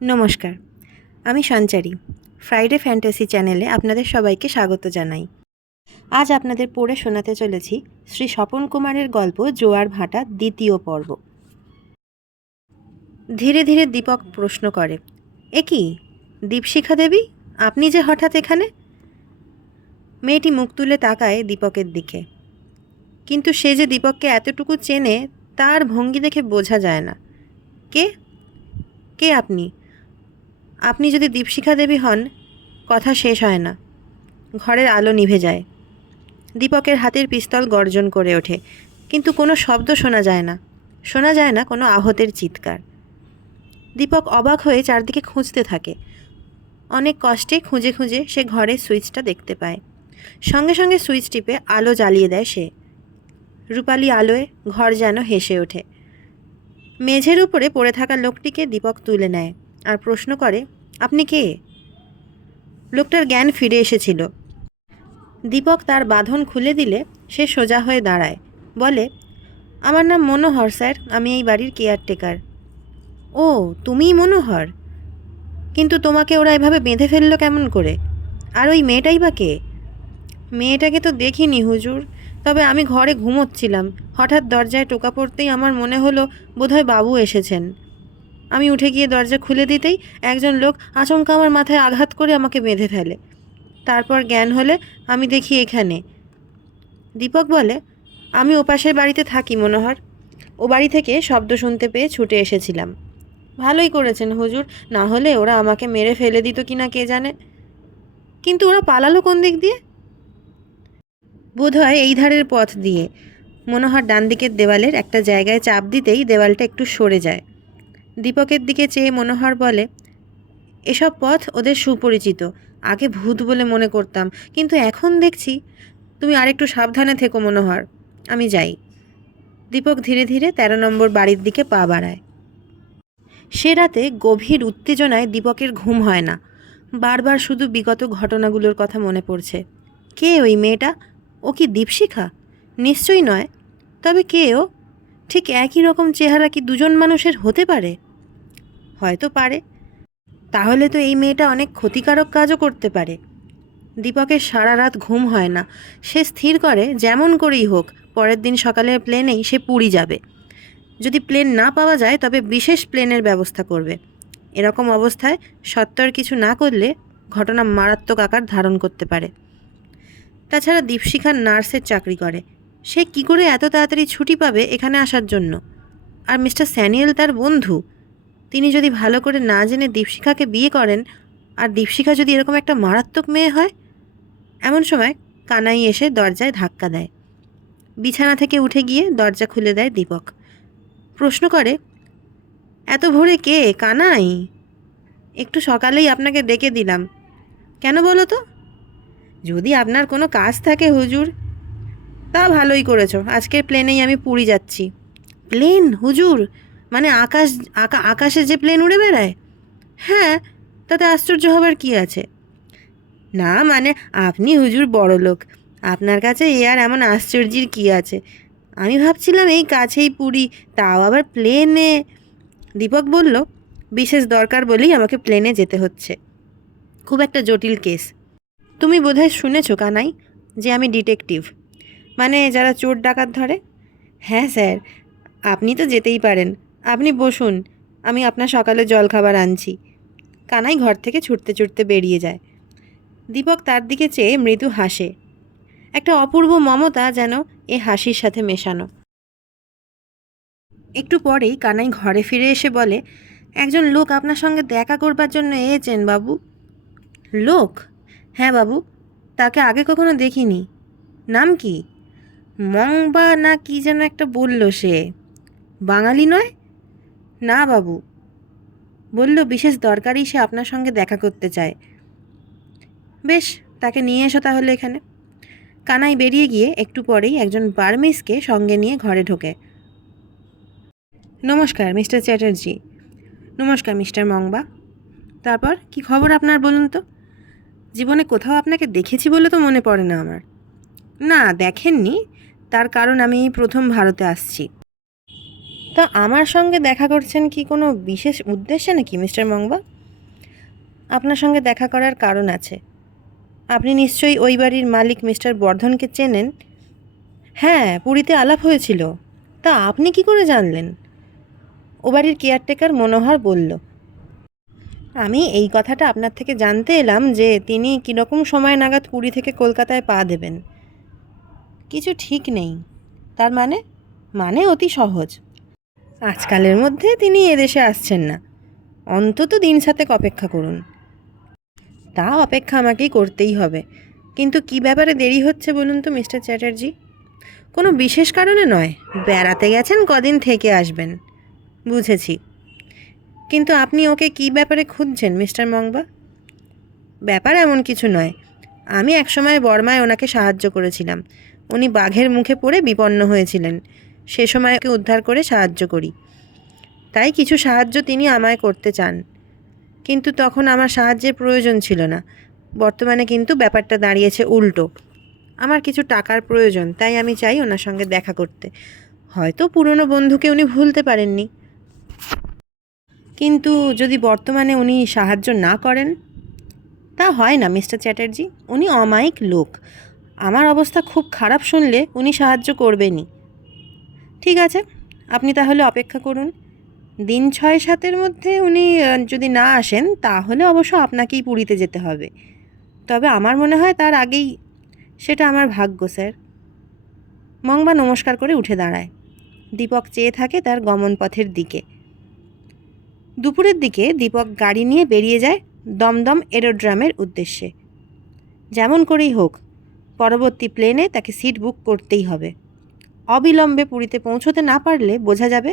নমস্কার, আমি সঞ্চারী। Friday fantasy চ্যানেলে আপনাদের সবাইকে স্বাগত জানাই। আজ আপনাদের পড়ে শোনাতে চলেছি শ্রী স্বপন কুমারের গল্প জোয়ার ভাটা দ্বিতীয় পর্ব। ধীরে ধীরে দীপক প্রশ্ন করে, এ কি দীপশিখা দেবী, আপনি যে হঠাৎ এখানে? মেয়েটি মুখ তুলে তাকায় দীপকের দিকে, কিন্তু সে যে দীপককে এতটুকু চেনে তার ভঙ্গি দেখে বোঝা যায় না। কে কে আপনি? আপনি যদি দীপশিখা দেবী হন, কথা শেষ হয় না। ঘরের আলো নিভে যায়। দীপকের হাতের পিস্তল গর্জন করে ওঠে, কিন্তু কোনো শব্দ শোনা যায় না। শোনা যায় না কোনো আহতের চিৎকার। দীপক অবাক হয়ে চারদিকে খুঁজতে থাকে। অনেক কষ্টে খুঁজে খুঁজে সে ঘরের সুইচটা দেখতে পায়। সঙ্গে সঙ্গে সুইচ টিপে আলো জ্বালিয়ে দেয় সে। রূপালি আলোয় ঘর যেন হেসে ওঠে। মেঝের উপরে পড়ে থাকা লোকটিকে দীপক তুলে নেয় আর প্রশ্ন করে, আপনি কে? লোকটার জ্ঞান ফিরে এসেছিল। দীপক তার বাঁধন খুলে দিলে সে সোজা হয়ে দাঁড়ায়, বলে, আমার নাম মনোহর স্যার, আমি এই বাড়ির কেয়ারটেকার। ও, তুমিই মনোহর? কিন্তু তোমাকে ওরা এভাবে বেঁধে ফেললো কেমন করে? আর ওই মেয়েটাই বা কে? মেয়েটাকে তো দেখিনি হুজুর, তবে আমি ঘরে ঘুমোচ্ছিলাম, হঠাৎ দরজায় টোকা পড়তেই আমার মনে হলো বোধহয় বাবু এসেছেন। আমি উঠে গিয়ে দরজা খুলে দিতেই একজন লোক আচমকা আমার মাথায় আঘাত করে আমাকে বেঁধে ফেলে। তারপর জ্ঞান হলে আমি দেখি এখানে। দীপক বলে, আমি ওপাশের বাড়িতে থাকি মনোহর। ও বাড়ি থেকে শব্দ শুনতে পেয়ে ছুটে এসেছিলাম। ভালোই করেছেন হুজুর, না হলে ওরা আমাকে মেরে ফেলে দিত কিনা কে জানে। কিন্তু ওরা পালালো কোন দিক দিয়ে? বোধহয় এই ধারের পথ দিয়ে। মনোহর ডান দিকের দেওয়ালের একটা জায়গায় চাপ দিতেই দেওয়ালটা একটু সরে যায়। দীপকের দিকে চেয়ে মনোহর বলে, এসব পথ ওদের সুপরিচিত। আগে ভূত বলে মনে করতাম, কিন্তু এখন দেখছি। তুমি আরেকটু সাবধানে থেকো মনোহর, আমি যাই। দীপক ধীরে ধীরে 13 নম্বর বাড়ির দিকে পা বাড়ায়। সে রাতে গভীর উত্তেজনায় দীপকের ঘুম হয় না। বারবার শুধু বিগত ঘটনাগুলোর কথা মনে পড়ছে। কে ওই মেয়েটা? ও কি দীপশিখা? নিশ্চয়ই নয়। তবে কে ও? ঠিক একই রকম চেহারা কি দুজন মানুষের হতে পারে? হয়তো পারে। তাহলে তো এই মেয়েটা অনেক ক্ষতিকারক কাজও করতে পারে। দীপকের সারা রাত ঘুম হয় না। সে স্থির করে যেমন করেই হোক পরের দিন সকালের প্লেনেই সে পুরী যাবে। যদি প্লেন না পাওয়া যায় তবে বিশেষ প্লেনের ব্যবস্থা করবে। এরকম অবস্থায় সত্বর কিছু না করলে ঘটনা মারাত্মক আকার ধারণ করতে পারে। তাছাড়া দীপশিখা নার্সের চাকরি করে। সে কি করে এত তাড়াতাড়ি ছুটি পাবে এখানে আসার জন্য? আর মিস্টার স্যানিয়েল তার বন্ধু। তিনি যদি ভালো করে না জেনে দীপশিখাকে বিয়ে করেন, আর দীপশিখা যদি এরকম একটা মারাত্মক মেয়ে হয়? এমন সময় কানাই এসে দরজায় ধাক্কা দেয়। বিছানা থেকে উঠে গিয়ে দরজা খুলে দেয় দীপক। প্রশ্ন করে, এত ভোরে কে? কানাই? একটু সকালেই আপনাকে ডেকে দিলাম। কেন বলো তো? যদি আপনার কোনো কাজ থাকে হুজুর। তা ভালোই করেছো, আজকের প্লেনেই আমি পুরী যাচ্ছি। প্লেন হুজুর? মানে আকাশে যে প্লেন উড়ে বেড়ায়? হ্যাঁ, তাতে আশ্চর্য হবার কি আছে? না মানে, আপনি হুজুর বড়লোক, আপনার কাছে এ আর এমন আশ্চর্যের কি আছে? আমি ভাবছিলাম এই কাছেই পুরী, তাও আবার প্লেনে। দীপক বলল, বিশেষ দরকার বলেই আমাকে প্লেনে যেতে হচ্ছে। খুব একটা জটিল কেস। তুমি বোধহয় শুনেছো কানাই যে আমি ডিটেকটিভ, মানে যারা চোর ডাকাত ধরে। হ্যাঁ স্যার, আপনি তো যেতেই পারেন। আপনি বসুন, আমি আপনার সকালে জলখাবার আনছি। কানাই ঘর থেকে ছুটতে ছুটতে বেরিয়ে যায়। দীপক তার দিকে চেয়ে মৃদু হাসে। একটা অপূর্ব মমতা যেন এ হাসির সাথে মেশানো। একটু পরেই কানাই ঘরে ফিরে এসে বলে, একজন লোক আপনার সঙ্গে দেখা করবার জন্য এসেছেন বাবু। লোক? হ্যাঁ বাবু, তাকে আগে কখনো দেখিনি। নাম কি? মংবা না কি যেন একটা বলল সে। বাঙালি নয়? না বাবু, বলল বিশেষ দরকারই সে আপনার সঙ্গে দেখা করতে চায়। বেশ, তাকে নিয়ে এসো তাহলে এখানে। কানাই বেরিয়ে গিয়ে একটু পরেই একজন বার্মিসকে সঙ্গে নিয়ে ঘরে ঢোকে। নমস্কার মিস্টার চ্যাটার্জি। নমস্কার মিস্টার মংবা। তারপর কি খবর আপনার বলুন তো? জীবনে কোথাও আপনাকে দেখেছি বলে তো মনে পড়ে না আমার। না, দেখেননি, তার কারণ আমি প্রথম ভারতে আসছি। তা আমার সঙ্গে দেখা করছেন কি কোনো বিশেষ উদ্দেশ্যে নাকি মিস্টার মংবা? আপনার সঙ্গে দেখা করার কারণ আছে। আপনি নিশ্চয়ই ওই বাড়ির মালিক মিস্টার বর্ধনকে চেনেন? হ্যাঁ, পুরীতে আলাপ হয়েছিল। তা আপনি কি করে জানলেন? ও বাড়ির কেয়ারটেকার মনোহর বলল। আমি এই কথাটা আপনার থেকে জানতে এলাম যে তিনি কীরকম সময় নাগাদ পুরী থেকে কলকাতায় পা দেবেন। কিছু ঠিক নেই। তার মানে? মানে অতি সহজ। আজকালের মধ্যে তিনি এদেশে আসছেন না। অন্তত দিন সাতেক অপেক্ষা করুন। তা অপেক্ষা আমাকেই করতেই হবে। কিন্তু কি ব্যাপারে দেরি হচ্ছে বলুন তো মিস্টার চ্যাটার্জি? কোনো বিশেষ কারণে নয়, বেড়াতে গেছেন, কদিন থেকে আসবেন। বুঝেছি। কিন্তু আপনি ওকে কি ব্যাপারে খুঁজছেন মিস্টার মংবা? ব্যাপার এমন কিছু নয়। আমি একসময় বর্মায় ওনাকে সাহায্য করেছিলাম। উনি বাঘের মুখে পড়ে বিপন্ন হয়েছিলেন। সে সময় ওকে উদ্ধার করে সাহায্য করি। তাই কিছু সাহায্য তিনি আমায় করতে চান। কিন্তু তখন আমার সাহায্যের প্রয়োজন ছিল না। বর্তমানে কিন্তু ব্যাপারটা দাঁড়িয়েছে উল্টো। আমার কিছু টাকার প্রয়োজন, তাই আমি চাই ওনার সঙ্গে দেখা করতে। হয়তো পুরনো বন্ধুকে উনি ভুলতে পারেননি। কিন্তু যদি বর্তমানে উনি সাহায্য না করেন? তা হয় না মিস্টার চ্যাটার্জি। উনি অমায়িক লোক। আমার অবস্থা খুব খারাপ শুনলে উনি সাহায্য করবেনই। ঠিক আছে, আপনি তাহলে অপেক্ষা করুন। দিন ৬-৭-এর মধ্যে উনি যদি না আসেন, তাহলে অবশ্য আপনাকেই পুরীতে যেতে হবে। তবে আমার মনে হয় তার আগেই। সেটা আমার ভাগ্য স্যার। মংবা নমস্কার করে উঠে দাঁড়ায়। দীপক চেয়ে থাকে তার গমনপথের দিকে। দুপুরের দিকে দীপক গাড়ি নিয়ে বেরিয়ে যায় দমদম এরোড্রামের উদ্দেশ্যে। যেমন করেই হোক পরবর্তী প্লেনে তাকে সিট বুক করতেই হবে। অবিলম্বে পুরীতে পৌঁছতে না পারলে বোঝা যাবে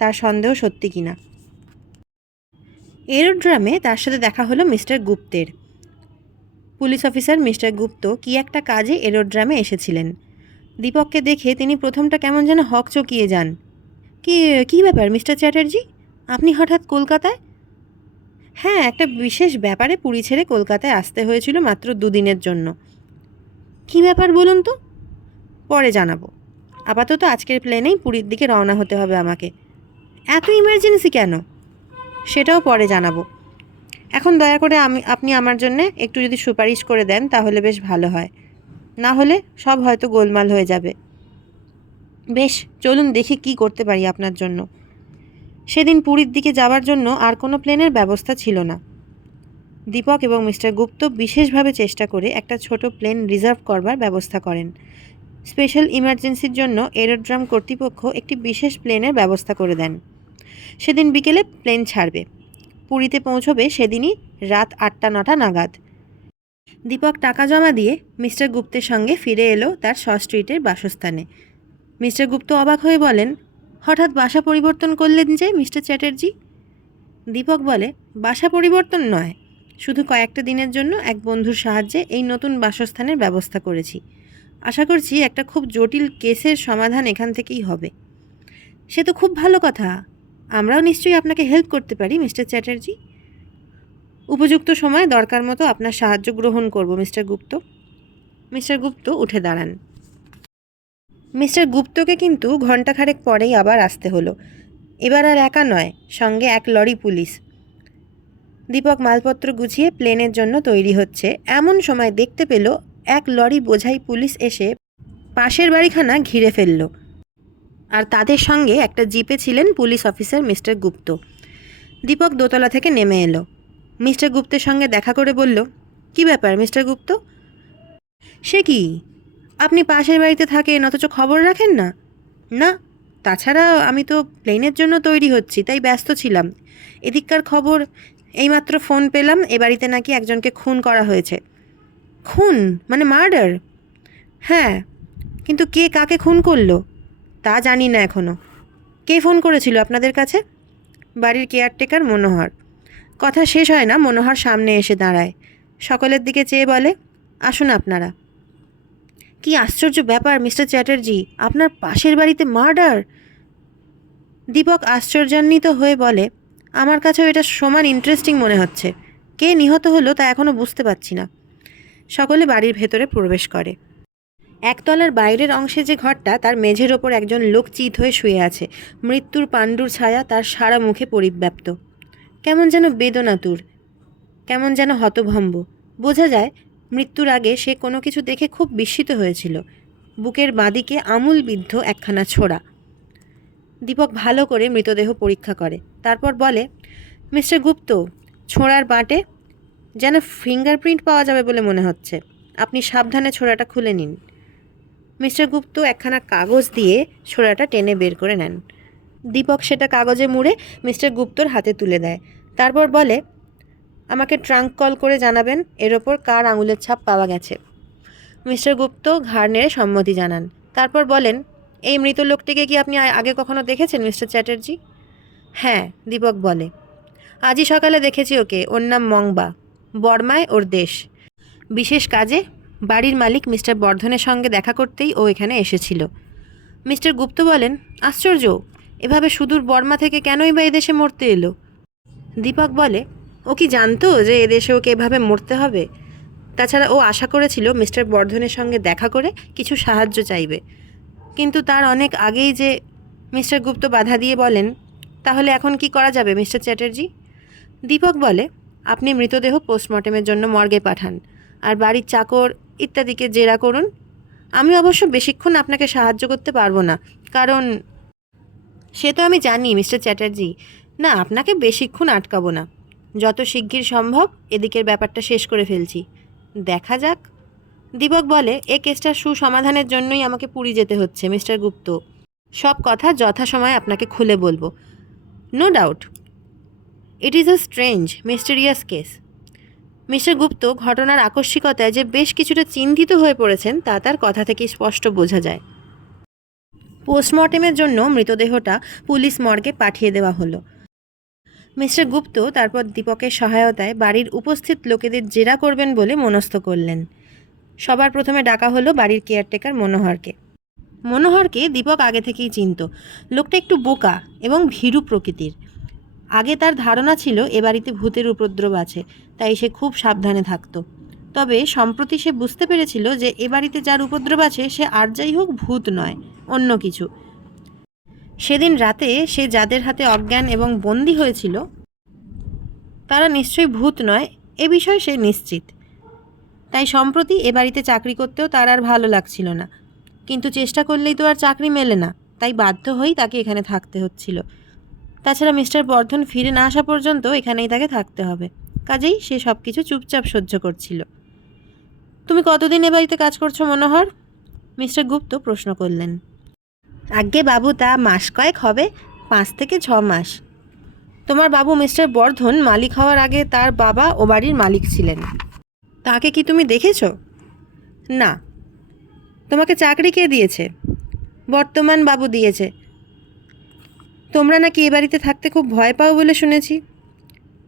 তার সন্দেহ সত্যি কিনা। এরোড্রামে তার সাথে দেখা হলো মিস্টার গুপ্তের। পুলিশ অফিসার মিস্টার গুপ্ত কি একটা কাজে এরোড্রামে এসেছিলেন। দীপককে দেখে তিনি প্রথমটা কেমন যেন হকচকিয়ে যান। কি ব্যাপার মিস্টার চ্যাটার্জি? আপনি হঠাৎ কলকাতায়? হ্যাঁ, একটা বিশেষ ব্যাপারে পুরী ছেড়ে কলকাতায় আসতে হয়েছিল মাত্র 2 দিনের জন্য। কি ব্যাপার বলুন তো? পরে জানাবো। আপাতত আজকের প্লেনেই পুরীর দিকে রওনা হতে হবে আমাকে। এত ইমার্জেন্সি কেন? সেটাও পরে জানাবো। এখন দয়া করে আপনি আমার জন্যে একটু যদি সুপারিশ করে দেন তাহলে বেশ ভালো হয়। না হলে সব হয়তো গোলমাল হয়ে যাবে। বেশ, চলুন দেখি কি করতে পারি আপনার জন্য। সেদিন পুরীর দিকে যাওয়ার জন্য আর কোনো প্লেনের ব্যবস্থা ছিল না। দীপক এবং মিস্টার গুপ্ত বিশেষভাবে চেষ্টা করে একটা ছোট প্লেন রিজার্ভ করবার ব্যবস্থা করেন। স্পেশাল ইমার্জেন্সির জন্য এরোড্রাম কর্তৃপক্ষ একটি বিশেষ প্লেনের ব্যবস্থা করে দেন। সেদিন বিকেলে প্লেন ছাড়বে। পুরীতে পৌঁছবে সেদিনই রাত 8টা-9টা নাগাদ। দীপক টাকা জমা দিয়ে মিস্টার গুপ্তের সঙ্গে ফিরে এলো তার স্ট্রিটের বাসস্থানে। মিস্টার গুপ্ত অবাক হয়ে বলেন, হঠাৎ বাসা পরিবর্তন করলেন যে মিস্টার চ্যাটার্জি? দীপক বলে, বাসা পরিবর্তন নয়, শুধু কয়েকটা দিনের জন্য এক বন্ধুর সাহায্যে এই নতুন বাসস্থানের ব্যবস্থা করেছি। আশা করছি একটা খুব জটিল কেসের সমাধান এখান থেকেই হবে। সে তো খুব ভালো কথা। আমরাও নিশ্চয়ই আপনাকে হেল্প করতে পারি মিস্টার চ্যাটার্জি। উপযুক্ত সময় দরকার মতো আপনার সাহায্য গ্রহণ করব মিস্টার গুপ্ত। মিস্টার গুপ্ত উঠে দাঁড়ান। মিস্টার গুপ্তকে কিন্তু ঘণ্টাখানেক পরেই আবার আসতে হলো। এবার আর একা নয়, সঙ্গে এক লরি পুলিশ। দীপক মালপত্র গুছিয়ে প্লেনের জন্য তৈরি হচ্ছে এমন সময় দেখতে পেল এক লরি বোঝাই পুলিশ এসে পাশের বাড়িখানা ঘিরে ফেলল। আর তাদের সঙ্গে একটা জিপে ছিলেন পুলিশ অফিসার মিস্টার গুপ্ত। দীপক দোতলা থেকে নেমে এলো। মিস্টার গুপ্তের সঙ্গে দেখা করে বলল, কি ব্যাপার মিস্টার গুপ্ত? সে কি, আপনি পাশের বাড়িতে থাকেন অথচ খবর রাখেন না? না, তাছাড়া আমি তো প্লেনের জন্য তৈরি হচ্ছি, তাই ব্যস্ত ছিলাম। এদিককার খবর এইমাত্র ফোন পেলাম, এ বাড়িতে নাকি একজনকে খুন করা হয়েছে। খুন মানে মার্ডার? হ্যাঁ, কিন্তু কে কাকে খুন করলো তা জানি না এখনও। কে ফোন করেছিল আপনাদের কাছে? বাড়ির কেয়ারটেকার মনোহর। কথা শেষ হয় না, মনোহর সামনে এসে দাঁড়ায়। সকলের দিকে চেয়ে বলে, আসুন আপনারা। কি আশ্চর্য ব্যাপার মিস্টার চ্যাটার্জি, আপনার পাশের বাড়িতে মার্ডার! দীপক আশ্চর্যান্বিত হয়ে বলে, আমার কাছেও এটা সমান ইন্টারেস্টিং মনে হচ্ছে। কে নিহত হলো তা এখনও বুঝতে পারছি না। সকলে বাড়ির ভেতরে প্রবেশ করে। একতলার বাইরের অংশে যে ঘরটা, তার মেঝের ওপর একজন লোক চিত হয়ে শুয়ে আছে। মৃত্যুর পাণ্ডুর ছায়া তার সারা মুখে পরিব্যাপ্ত। কেমন যেন বেদনাতুর, কেমন যেন হতভম্ব। বোঝা যায় মৃত্যুর আগে সে কোনো কিছু দেখে খুব বিস্মিত হয়েছিল। বুকের বাঁদিকে আমূলবিদ্ধ একখানা ছোড়া। দীপক ভালো করে মৃতদেহ পরীক্ষা করে, তারপর বলে, মিস্টার গুপ্ত, ছোড়ার বাঁটে যেন ফিঙ্গারপ্রিন্ট পাওয়া যাবে বলে মনে হচ্ছে। আপনি সাবধানে ছোড়াটা খুলে নিন। মিস্টার গুপ্ত একখানা কাগজ দিয়ে ছোড়াটা টেনে বের করে নেন। দীপক সেটা কাগজে মুড়ে মিস্টার গুপ্তর হাতে তুলে দেয়। তারপর বলে, আমাকে ট্রাঙ্ক কল করে জানাবেন এর ওপর কার আঙুলের ছাপ পাওয়া গেছে। মিস্টার গুপ্ত ঘাড় নেড়ে সম্মতি জানান। তারপর বলেন, এই মৃত লোকটিকে কি আপনি আগে কখনো দেখেছেন মিস্টার চ্যাটার্জি? হ্যাঁ, দীপক বলে, আজই সকালে দেখেছি ওকে। ওর নাম মংবা। বর্মায় ওর দেশ। বিশেষ কাজে বাড়ির মালিক মিস্টার বর্ধনের সঙ্গে দেখা করতেই ও এখানে এসেছিল। মিস্টার গুপ্ত বলেন, আশ্চর্য, এভাবে সুদূর বর্মা থেকে কেনই বা এদেশে মরতে এলো? দীপক বলে, ও কি জানতো যে এদেশে ওকে এভাবে মরতে হবে? তাছাড়া ও আশা করেছিল মিস্টার বর্ধনের সঙ্গে দেখা করে কিছু সাহায্য চাইবে, কিন্তু তার অনেক আগেই যে। মিস্টার গুপ্ত বাধা দিয়ে বলেন, তাহলে এখন কি করা যাবে মিস্টার চ্যাটার্জি? দীপক বলে, আপনি মৃতদেহ পোস্টমর্টেমের জন্য মর্গে পাঠান, আর বাড়ির চাকর ইত্যাদিকে জেরা করুন। আমি অবশ্য বেশিক্ষণ আপনাকে সাহায্য করতে পারবো না, কারণ সে তো আমি জানি মিস্টার চ্যাটার্জি। না, আপনাকে বেশিক্ষণ আটকাবো না। যত শিগগির সম্ভব এদিকের ব্যাপারটা শেষ করে ফেলছি। দেখা যাক। দীপক বলে, এ কেসটার সুসমাধানের জন্যই আমাকে পুরী যেতে হচ্ছে মিস্টার গুপ্ত। সব কথা যথাসময়ে আপনাকে খুলে বলবো। No doubt it is a strange mysterious case. Mister Gupta ঘটনার আকস্মিকতায় যে বেশ কিছুটা চিন্তিত হয়ে পড়েছেন তা তার কথা থেকেই স্পষ্ট বোঝা যায়। পোস্টমর্টেমের জন্য মৃতদেহটা পুলিশ মর্গে পাঠিয়ে দেওয়া হলো। মিস্টার গুপ্ত তারপর দীপকের সহায়তায় বাড়ির উপস্থিত লোকেদের জেরা করবেন বলে মনস্থ করলেন। সবার প্রথমে ডাকা হলো বাড়ির কেয়ারটেকার মনোহরকে। মনোহরকে দীপক আগে থেকেই চিনত। লোকটা একটু বোকা এবং ভীরু প্রকৃতির। আগে তার ধারণা ছিল এ বাড়িতে ভূতের উপদ্রব আছে, তাই সে খুব সাবধানে থাকত। তবে সম্প্রতি সে বুঝতে পেরেছিল যে এ বাড়িতে যার উপদ্রব আছে সে আর যাই হোক ভূত নয়, অন্য কিছু। সেদিন রাতে সে যাদের হাতে অজ্ঞান এবং বন্দী হয়েছিল তারা নিশ্চয়ই ভূত নয়, এ বিষয়ে সে নিশ্চিত। তাই সম্প্রতি এ বাড়িতে চাকরি করতেও তার আর ভালো লাগছিল না, কিন্তু চেষ্টা করলেই তো আর চাকরি মেলে না, তাই বাধ্য হয়েই তাকে এখানে থাকতে হচ্ছিল। তাছাড়া মিস্টার বর্ধন ফিরে না আসা পর্যন্ত এখানেই তাকে থাকতে হবে, কাজেই সে সব কিছু চুপচাপ সহ্য করছিল। তুমি কতদিন এ বাড়িতে কাজ করছো মনোহর? মিস্টার গুপ্ত প্রশ্ন করলেন। আজ্ঞে বাবু, তা মাস কয়েক হবে, 5 থেকে 6 মাস। তোমার বাবু মিস্টার বর্ধন মালিক হওয়ার আগে তার বাবা ও বাড়ির মালিক ছিলেন। তাকে কি তুমি দেখেছো? না। তোমাকে চাকরি কে দিয়েছে? বর্তমান বাবু দিয়েছে। তোমরা নাকি এ বাড়িতে থাকতে খুব ভয় পাও বলে শুনেছি।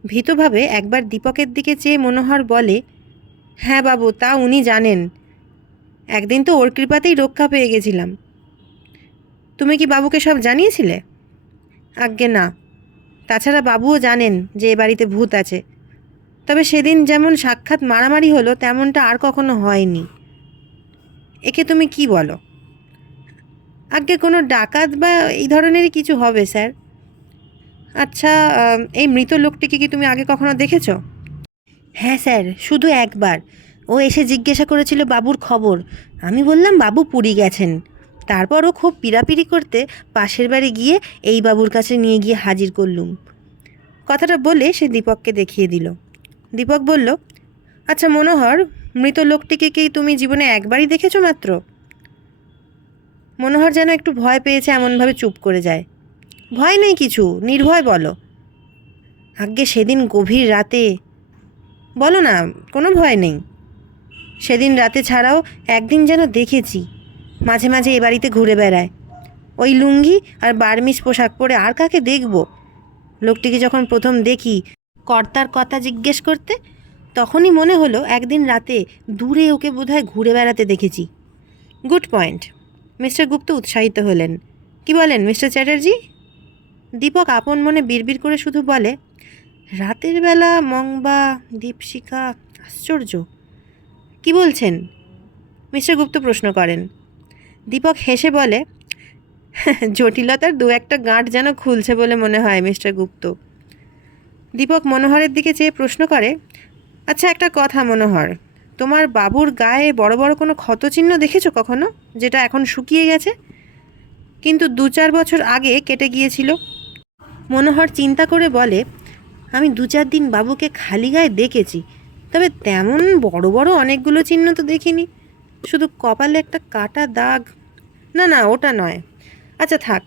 ভীতভাবে একবার দীপকের দিকে চেয়ে মনোহর বলে, হ্যাঁ বাবু, তা উনি জানেন। একদিন তো ওর কৃপাতেই রক্ষা পেয়ে গেছিলাম। তুমি কি বাবুকে সব জানিয়েছিলে? আজ্ঞে না। তাছাড়া বাবুও জানেন যে এ বাড়িতে ভূত আছে, তবে সেদিন যেমন সাক্ষাৎ মারামারি হলো তেমনটা আর কখনো হয়নি। একে তুমি কি বলো? আজ্ঞে কোনো ডাকাত বা এই ধরনেরই কিছু হবে স্যার। আচ্ছা, এই মৃত লোকটিকে কি তুমি আগে কখনো দেখেছো? হ্যাঁ স্যার, শুধু একবার। ও এসে জিজ্ঞাসা করেছিল বাবুর খবর। আমি বললাম বাবু পুরী গেছেন। তারপর ও খুব পিড়াপিড়ি করতে পাশের বাড়ি গিয়ে এই বাবুর কাছে নিয়ে গিয়ে হাজির করলুম। কথাটা বলে সে দীপককে দেখিয়ে দিল। দীপক বলল, আচ্ছা মনোহর, মৃত লোকটিকে কি তুমি জীবনে একবারই দেখেছো মাত্র? মনোহর যেন একটু ভয় পেয়েছে এমনভাবে চুপ করে যায়। ভয় নেই কিছু, নির্ভয় বলো। আজ্ঞে সেদিন গভীর রাতে। বলো না, কোনো ভয় নেই। সেদিন রাতে ছাড়াও একদিন যেন দেখেছি, মাঝে মাঝে এ বাড়িতে ঘুরে বেড়ায়। ওই লুঙ্গি আর বার্মিস পোশাক পরে আর কাকে দেখব? লোকটিকে যখন প্রথম দেখি কর্তার কথা জিজ্ঞেস করতে, তখনই মনে হলো একদিন রাতে দূরে ওকে বোধহয় ঘুরে বেড়াতে দেখেছি। Good point. মিস্টার গুপ্ত উৎসাহিত হলেন। কি বলেন মিস্টার চ্যাটার্জি? দীপক আপন মনে বিড়বিড় করে শুধু বলে, রাতের বেলা মংবা, দীপশিখা, আশ্চর্য। কি বলছেন? মিস্টার গুপ্ত প্রশ্ন করেন। দীপক হেসে বলে, জটিলতার দু একটা গাঁট যেন খুলছে বলে মনে হয় মিস্টার গুপ্ত। দীপক মনোহরের দিকে চেয়ে প্রশ্ন করে, আচ্ছা একটা কথা মনোহর, তোমার বাবুর গায়ে বড় বড় কোনো ক্ষতচিহ্ন দেখেছো কখনো, যেটা এখন শুকিয়ে গেছে কিন্তু 2-4 বছর আগে কেটে গিয়েছিল? মনোহর চিন্তা করে বলে, আমি 2-4 দিন বাবুকে খালি গায়ে দেখেছি, তবে তেমন বড় বড় অনেকগুলো চিহ্ন তো দেখিনি, শুধু কপালে একটা কাটা দাগ। না না, ওটা নয়। আচ্ছা থাক,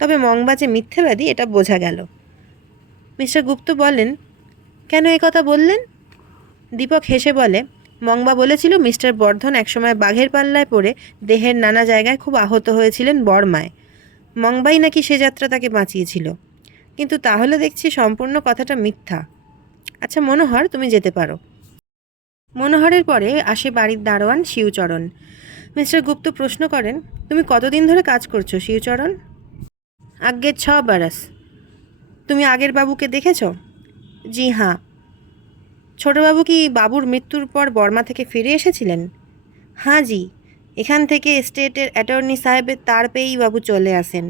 তবে মংবা যে মিথ্যেবাদী এটা বোঝা গেল। মিস্টার গুপ্ত বলেন, কেন এই কথা বললেন? দীপক হেসে বলে, মংবা বলেছিল মিস্টার বর্ধন একসময় বাঘের পাল্লায় পড়ে দেহের নানা জায়গায় খুব আহত হয়েছিলেন বর্মায়। মংবাই নাকি সে যাত্রা তাকে বাঁচিয়েছিল, কিন্তু তাহলে দেখছি সম্পূর্ণ কথাটা মিথ্যা। আচ্ছা মনোহর, তুমি যেতে পারো। মনোহরের পরে আসে বাড়ির দারোয়ান শিবচরণ। মিস্টার গুপ্ত প্রশ্ন করেন, তুমি কতদিন ধরে কাজ করছো শিবচরণ? আগে 6 বরস। তুমি আগের বাবুকে দেখেছ? জি হ্যাঁ। ছোটবাবু কি বাবুর মৃত্যুর পর বর্মা থেকে ফিরে এসেছিলেন? হ্যাঁ জি, এখান থেকে স্টেটের অ্যাটর্নি সাহেবের তার পেয়েই বাবু চলে আসেন।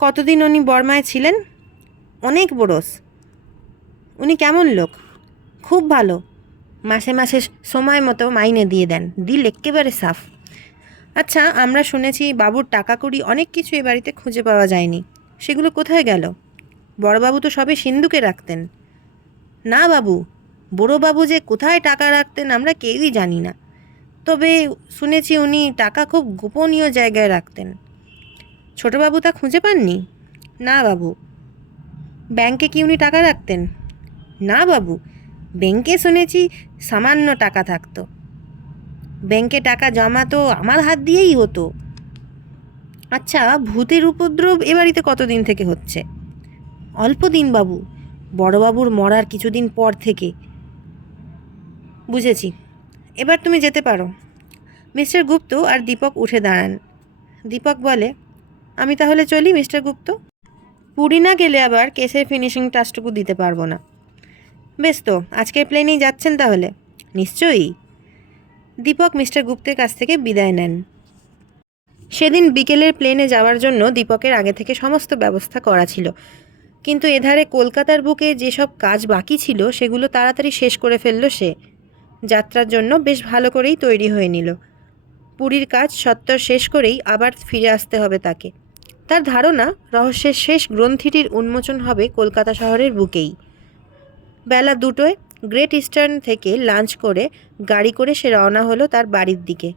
কতদিন উনি বর্মায় ছিলেন? অনেক বরস। উনি কেমন লোক? খুব ভালো, মাসে মাসে সময় মতো মাইনে দিয়ে দেন, দিল এক্কেবারে সাফ। আচ্ছা, আমরা শুনেছি বাবুর টাকা কড়ি অনেক কিছু এ বাড়িতে খুঁজে পাওয়া যায়নি, সেগুলো কোথায় গেল? বড়বাবু তো সবে সিন্ধুকে রাখতেন। না বাবু, বড়োবাবু যে কোথায় টাকা রাখতেন আমরা কেউই জানি না, তবে শুনেছি উনি টাকা খুব গোপনীয় জায়গায় রাখতেন। ছোটবাবু তা খুঁজে পাননি? না বাবু। ব্যাংকে কি উনি টাকা রাখতেন? না বাবু, ব্যাংকে শুনেছি সামান্য টাকা থাকতো। ব্যাংকে টাকা জমা তো আমার হাত দিয়েই হতো। আচ্ছা, ভূতের উপদ্রব এ বাড়িতে কতদিন থেকে হচ্ছে? অল্প দিন বাবু, বড়বাবুর মরার কিছুদিন পর থেকে। বুঝেছি, এবার তুমি যেতে পারো। মিস্টার গুপ্ত আর দীপক উঠে দাঁড়ান। দীপক বলে, আমি তাহলে চলি মিস্টার গুপ্ত, পুরী না গেলে আবার কেসের ফিনিশিং টাচটুকু দিতে পারবো না। বেশ তো, আজকের প্লেনেই যাচ্ছেন তাহলে? নিশ্চয়ই। দীপক মিস্টার গুপ্তের কাছ থেকে বিদায় নেন। সেদিন বিকেলের প্লেনে যাওয়ার জন্য দীপকের আগে থেকে সমস্ত ব্যবস্থা করা ছিল, কিন্তু এধারে কলকাতার বুকে যেসব কাজ বাকি ছিল সেগুলো তাড়াতাড়ি শেষ করে ফেলল সে। যাত্রার জন্য বেশ ভালো করেই তৈরি হয়ে নিল। পুরীর কাজ সত্বর শেষ করেই আবার ফিরে আসতে হবে তাকে। তার ধারণা রহস্যের শেষ গ্রন্থিটির উন্মোচন হবে কলকাতা শহরের বুকেই। বেলা 2টোয় গ্রেট ইস্টার্ন থেকে লাঞ্চ করে গাড়ি করে সে রওনা হলো তার বাড়ির দিকে।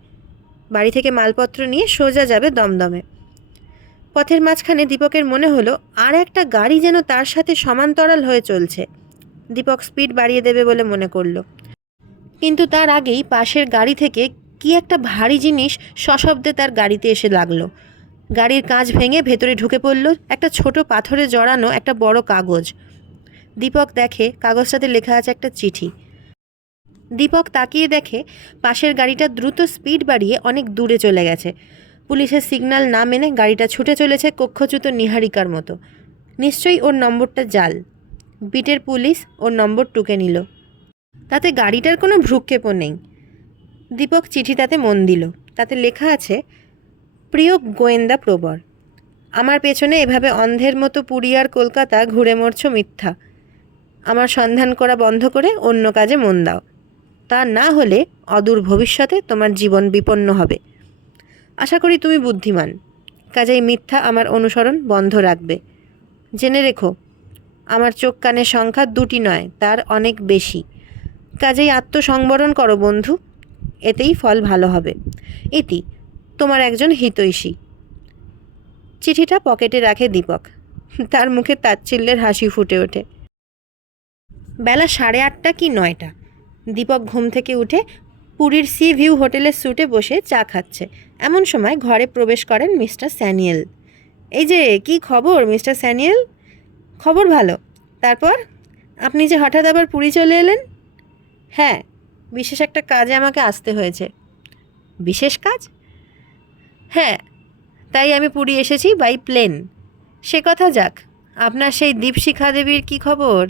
বাড়ি থেকে মালপত্র নিয়ে সোজা যাবে দমদমে। পথের মাঝখানে দীপকের মনে হলো আর একটা গাড়ি যেন তার সাথে সমান্তরাল হয়ে চলছে। দীপক স্পিড বাড়িয়ে দেবে বলে মনে করল, কিন্তু তার আগেই পাশের গাড়ি থেকে কি একটা ভারী জিনিস সশব্দে তার গাড়িতে এসে লাগলো। গাড়ির কাঁচ ভেঙে ভেতরে ঢুকে পড়ল একটা ছোট পাথরে জড়ানো একটা বড় কাগজ। দীপক দেখে কাগজটাতে লেখা আছে একটা চিঠি। দীপক তাকিয়ে দেখে পাশের গাড়িটা দ্রুত স্পিড বাড়িয়ে অনেক দূরে চলে গেছে। পুলিশের সিগন্যাল না মেনে গাড়িটা ছুটে চলেছে কক্ষচ্যুত নীহারিকার মতো। নিশ্চয়ই ওর নম্বরটা জাল। বিটের পুলিশ ওর নম্বর টুকে নিল। তাতে গাড়িটার কোনো ভ্রুক্ষেপও নেই। দীপক চিঠিটাতে মন দিল। তাতে লেখা আছে, প্রিয় গোয়েন্দা প্রবর, আমার পেছনে এভাবে অন্ধের মতো পুরী আর কলকাতা ঘুরে মরছ মিথ্যা। আমার সন্ধান করা বন্ধ করে অন্য কাজে মন দাও, তা না হলে অদূর ভবিষ্যতে তোমার জীবন বিপন্ন হবে। আশা করি তুমি বুদ্ধিমান, কাজেই মিথ্যা আমার অনুসরণ বন্ধ রাখবে। জেনে রেখো, আমার চোখ কানের সংখ্যা 2টি নয়, তার অনেক বেশি। কাজেই আত্মসংবরণ করো বন্ধু, এতেই ফল ভালো হবে। ইতি, তোমার একজন হিতৈষী। চিঠিটা পকেটে রাখে দীপক। তার মুখে তাচ্ছিল্যের হাসি ফুটে ওঠে। বেলা 8:30 কি 9টা। দীপক ঘুম থেকে উঠে পুরীর সি ভিউ হোটেলের স্যুটে বসে চা খাচ্ছে। এমন সময় ঘরে প্রবেশ করেন মিস্টার স্যানিয়েল। এই যে, কি খবর মিস্টার স্যানিয়েল? খবর ভালো। তারপর আপনি যে হঠাৎ আবার পুরী চলে এলেন? হ্যাঁ, বিশেষ একটা কাজে আমাকে আসতে হয়েছে। বিশেষ কাজ? হ্যাঁ, তাই আমি পুরী এসেছি বাই প্লেন। সে কথা যাক, আপনার সেই দীপশিখা দেবীর কী খবর?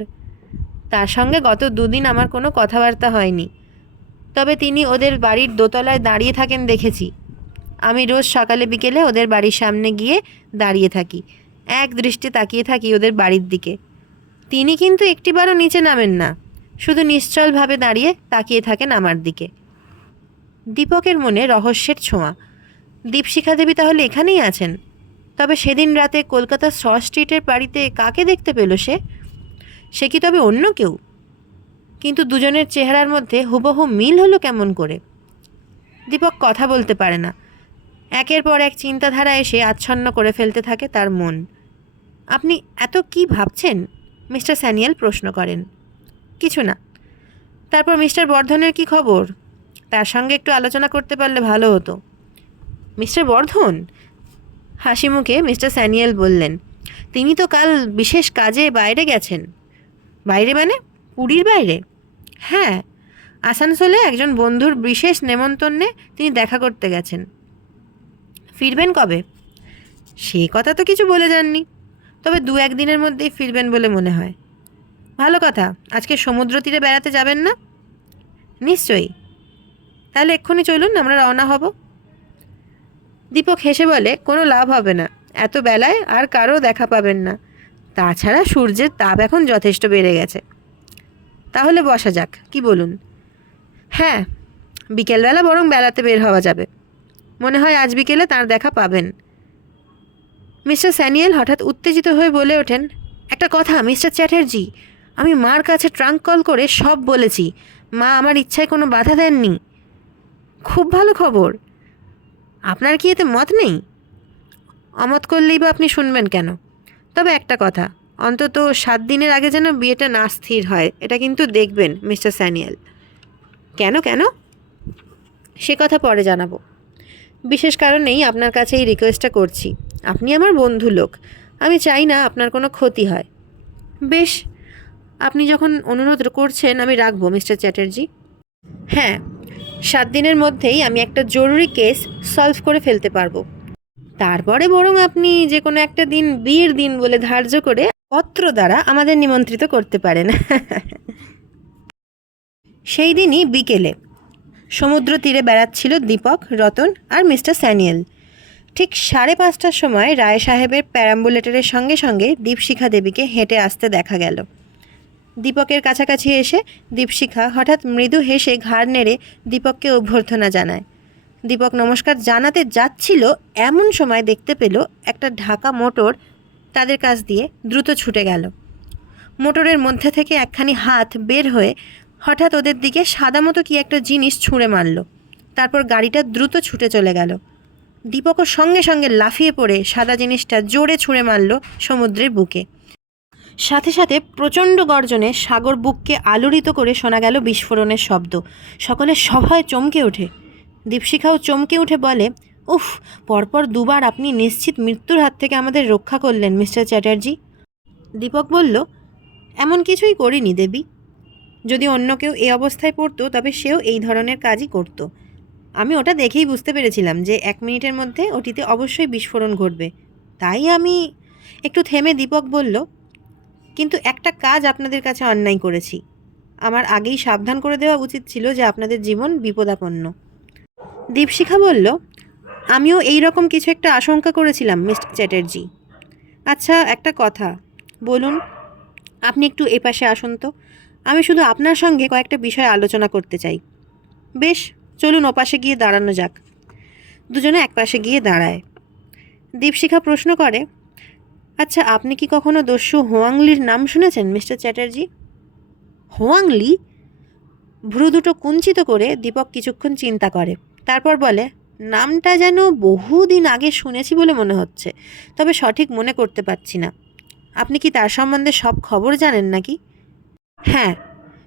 তার সঙ্গে গত 2 দিন আমার কোনো কথাবার্তা হয়নি। তবে তিনি ওদের বাড়ির দোতলায় দাঁড়িয়ে থাকেন দেখেছি। আমি রোজ সকালে বিকেলে ওদের বাড়ির সামনে গিয়ে দাঁড়িয়ে থাকি, এক দৃষ্টি তাকিয়ে থাকি ওদের বাড়ির দিকে। তিনি কিন্তু একটিবারও নিচে নামেন না, শুধু নিশ্চলভাবে দাঁড়িয়ে তাকিয়ে থাকেন আমার দিকে। দীপকের মনে রহস্যের ছোঁয়া। দীপশিখা দেবী তাহলে এখানেই আছেন? তবে সেদিন রাতে কলকাতার শ স্ট্রিটের বাড়িতে কাকে দেখতে পেল সে? সে কি তবে অন্য কেউ? কিন্তু দুজনের চেহারার মধ্যে হুবহু মিল হলো কেমন করে? দীপক কথা বলতে পারে না। একের পর এক চিন্তাধারা এসে আচ্ছন্ন করে ফেলতে থাকে তার মন। আপনি এত কি ভাবছেন? মিস্টার স্যানিয়েল প্রশ্ন করেন। কিছু না। তারপর মিস্টার বর্ধনের কি খবর? তার সঙ্গে একটু আলোচনা করতে পারলে ভালো হতো। মিস্টার বর্ধন? হাসি মুখে মিস্টার স্যানিয়েল বললেন, তিনি তো কাল বিশেষ কাজে বাইরে গেছেন। বাইরে মানে পুরীর বাইরে? হ্যাঁ, আসানসোলে একজন বন্ধুর বিশেষ নেমন্তন্নে তিনি দেখা করতে গেছেন। ফিরবেন কবে? সে কথা তো কিছু বলে যাননি, তবে 2-1 দিনের মধ্যেই ফিরবেন বলে মনে হয়। ভালো কথা। আজকে সমুদ্র তীরে বেড়াতে যাবেন না? নিশ্চয়ই। তাহলে এক্ষুনি চলুন, আমরা রওনা হব। দীপক হেসে বলে, কোনো লাভ হবে না, এত বেলায় আর কারও দেখা পাবেন না। তাছাড়া সূর্যের তাপ এখন যথেষ্ট বেড়ে গেছে। তাহলে বসা যাক, কি বলুন? হ্যাঁ, বিকেলবেলা বরং বেড়াতে বের হওয়া যাবে। মনে হয় আজ বিকেলে তার দেখা পাবেন। মিস্টার স্যানিয়েল হঠাৎ উত্তেজিত হয়ে বলে ওঠেন, একটা কথা মিস্টার চ্যাটার্জি, আমি মার কাছে ট্রাঙ্ক কল করে সব বলেছি। মা আমার ইচ্ছায় কোনো বাধা দেননি। খুব ভালো খবর। আপনার কি এতে মত নেই? অমত করলেই বা আপনি শুনবেন কেন? তবে একটা কথা, অন্তত 7 দিনের আগে যেন বিয়েটা না স্থির হয়, এটা কিন্তু দেখবেন মিস্টার স্যানিয়েল। কেন কেন? সে কথা পরে জানাবো। বিশেষ কারণেই আপনার কাছে এই রিকোয়েস্টটা করছি। আপনি আমার বন্ধু লোক, আমি চাই না আপনার কোনো ক্ষতি হয়। বেশ, আপনি যখন অনুরোধ করছেন আমি রাখবো মিস্টার চ্যাটার্জি। হ্যাঁ, 7 দিনের মধ্যেই আমি একটা জরুরি কেস সলভ করে ফেলতে পারবো। তারপরে বরং আপনি যে কোনো একটা দিন বিয়ের দিন বলে ধার্য করে পত্র দ্বারা আমাদের নিমন্ত্রিত করতে পারেন। সেই দিনই বিকেলে সমুদ্র তীরে বেড়াচ্ছিল দীপক, রতন আর মিস্টার স্যানিয়েল। ঠিক 5:30টার সময় রায় সাহেবের প্যারাম্বুলেটরের সঙ্গে সঙ্গে দীপশিখা দেবীকে হেঁটে আসতে দেখা গেল। দীপকের কাছাকাছি এসে দীপশিখা হঠাৎ মৃদু হেসে ঘাড় নেড়ে দীপককে অভ্যর্থনা জানায়। দীপক নমস্কার জানাতে যাচ্ছিল, এমন সময় দেখতে পেল একটা ঢাকা মোটর তাদের কাছ দিয়ে দ্রুত ছুটে গেল। মোটরের মধ্যে থেকে একখানি হাত বের হয়ে হঠাৎ ওদের দিকে সাদা মতো কি একটা জিনিস ছুঁড়ে মারল। তারপর গাড়িটা দ্রুত ছুটে চলে গেল। দীপকও সঙ্গে সঙ্গে লাফিয়ে পড়ে সাদা জিনিসটা জোরে ছুঁড়ে মারল সমুদ্রের বুকে। সাথে সাথে প্রচণ্ড গর্জনে সাগর বুককে আলোড়িত করে শোনা গেল বিস্ফোরণের শব্দ। সকলে সভয়ে চমকে ওঠে। দীপশিখাও চমকে উঠে বলে, উফ, পরপর 2বার আপনি নিশ্চিত মৃত্যুর হাত থেকে আমাদের রক্ষা করলেন মিস্টার চ্যাটার্জি। দীপক বলল, এমন কিছুই করিনি দেবী। যদি অন্য কেউ এই অবস্থায় পড়তো তবে সেও এই ধরনের কাজই করত। আমি ওটা দেখেই বুঝতে পেরেছিলাম যে 1 মিনিটের মধ্যে ওটিতে অবশ্যই বিস্ফোরণ ঘটবে। তাই আমি একটু থেমে দীপক বলল, কিন্তু একটা কাজ আপনাদের কাছে অন্যায় করেছি। আমার আগেই সাবধান করে দেওয়া উচিত ছিল যে আপনাদের জীবন বিপদাপন্ন। দীপশিখা বলল, আমিও এই রকম কিছু একটা আশঙ্কা করেছিলাম মিস্টার চ্যাটার্জি। আচ্ছা, একটা কথা বলুন। আপনি একটু এপাশে আসুন তো, আমি শুধু আপনার সঙ্গে কয়েকটা বিষয় আলোচনা করতে চাই। বেশ, চলুন ওপাশে গিয়ে দাঁড়ানো যাক। দুজনে একপাশে গিয়ে দাঁড়ায়। দীপশিখা প্রশ্ন করে, আচ্ছা, আপনি কি কখনো দস্যু হোয়াংলির নাম শুনেছেন মিস্টার চ্যাটার্জি? হোয়াংলি? ভ্রু দুটো কুঞ্চিত করে দীপক কিছুক্ষণ চিন্তা করে, তারপর বলে, নামটা যেন বহুদিন আগে শুনেছি বলে মনে হচ্ছে, তবে সঠিক মনে করতে পারছি না। আপনি কি তার সম্বন্ধে সব খবর জানেন নাকি? হ্যাঁ,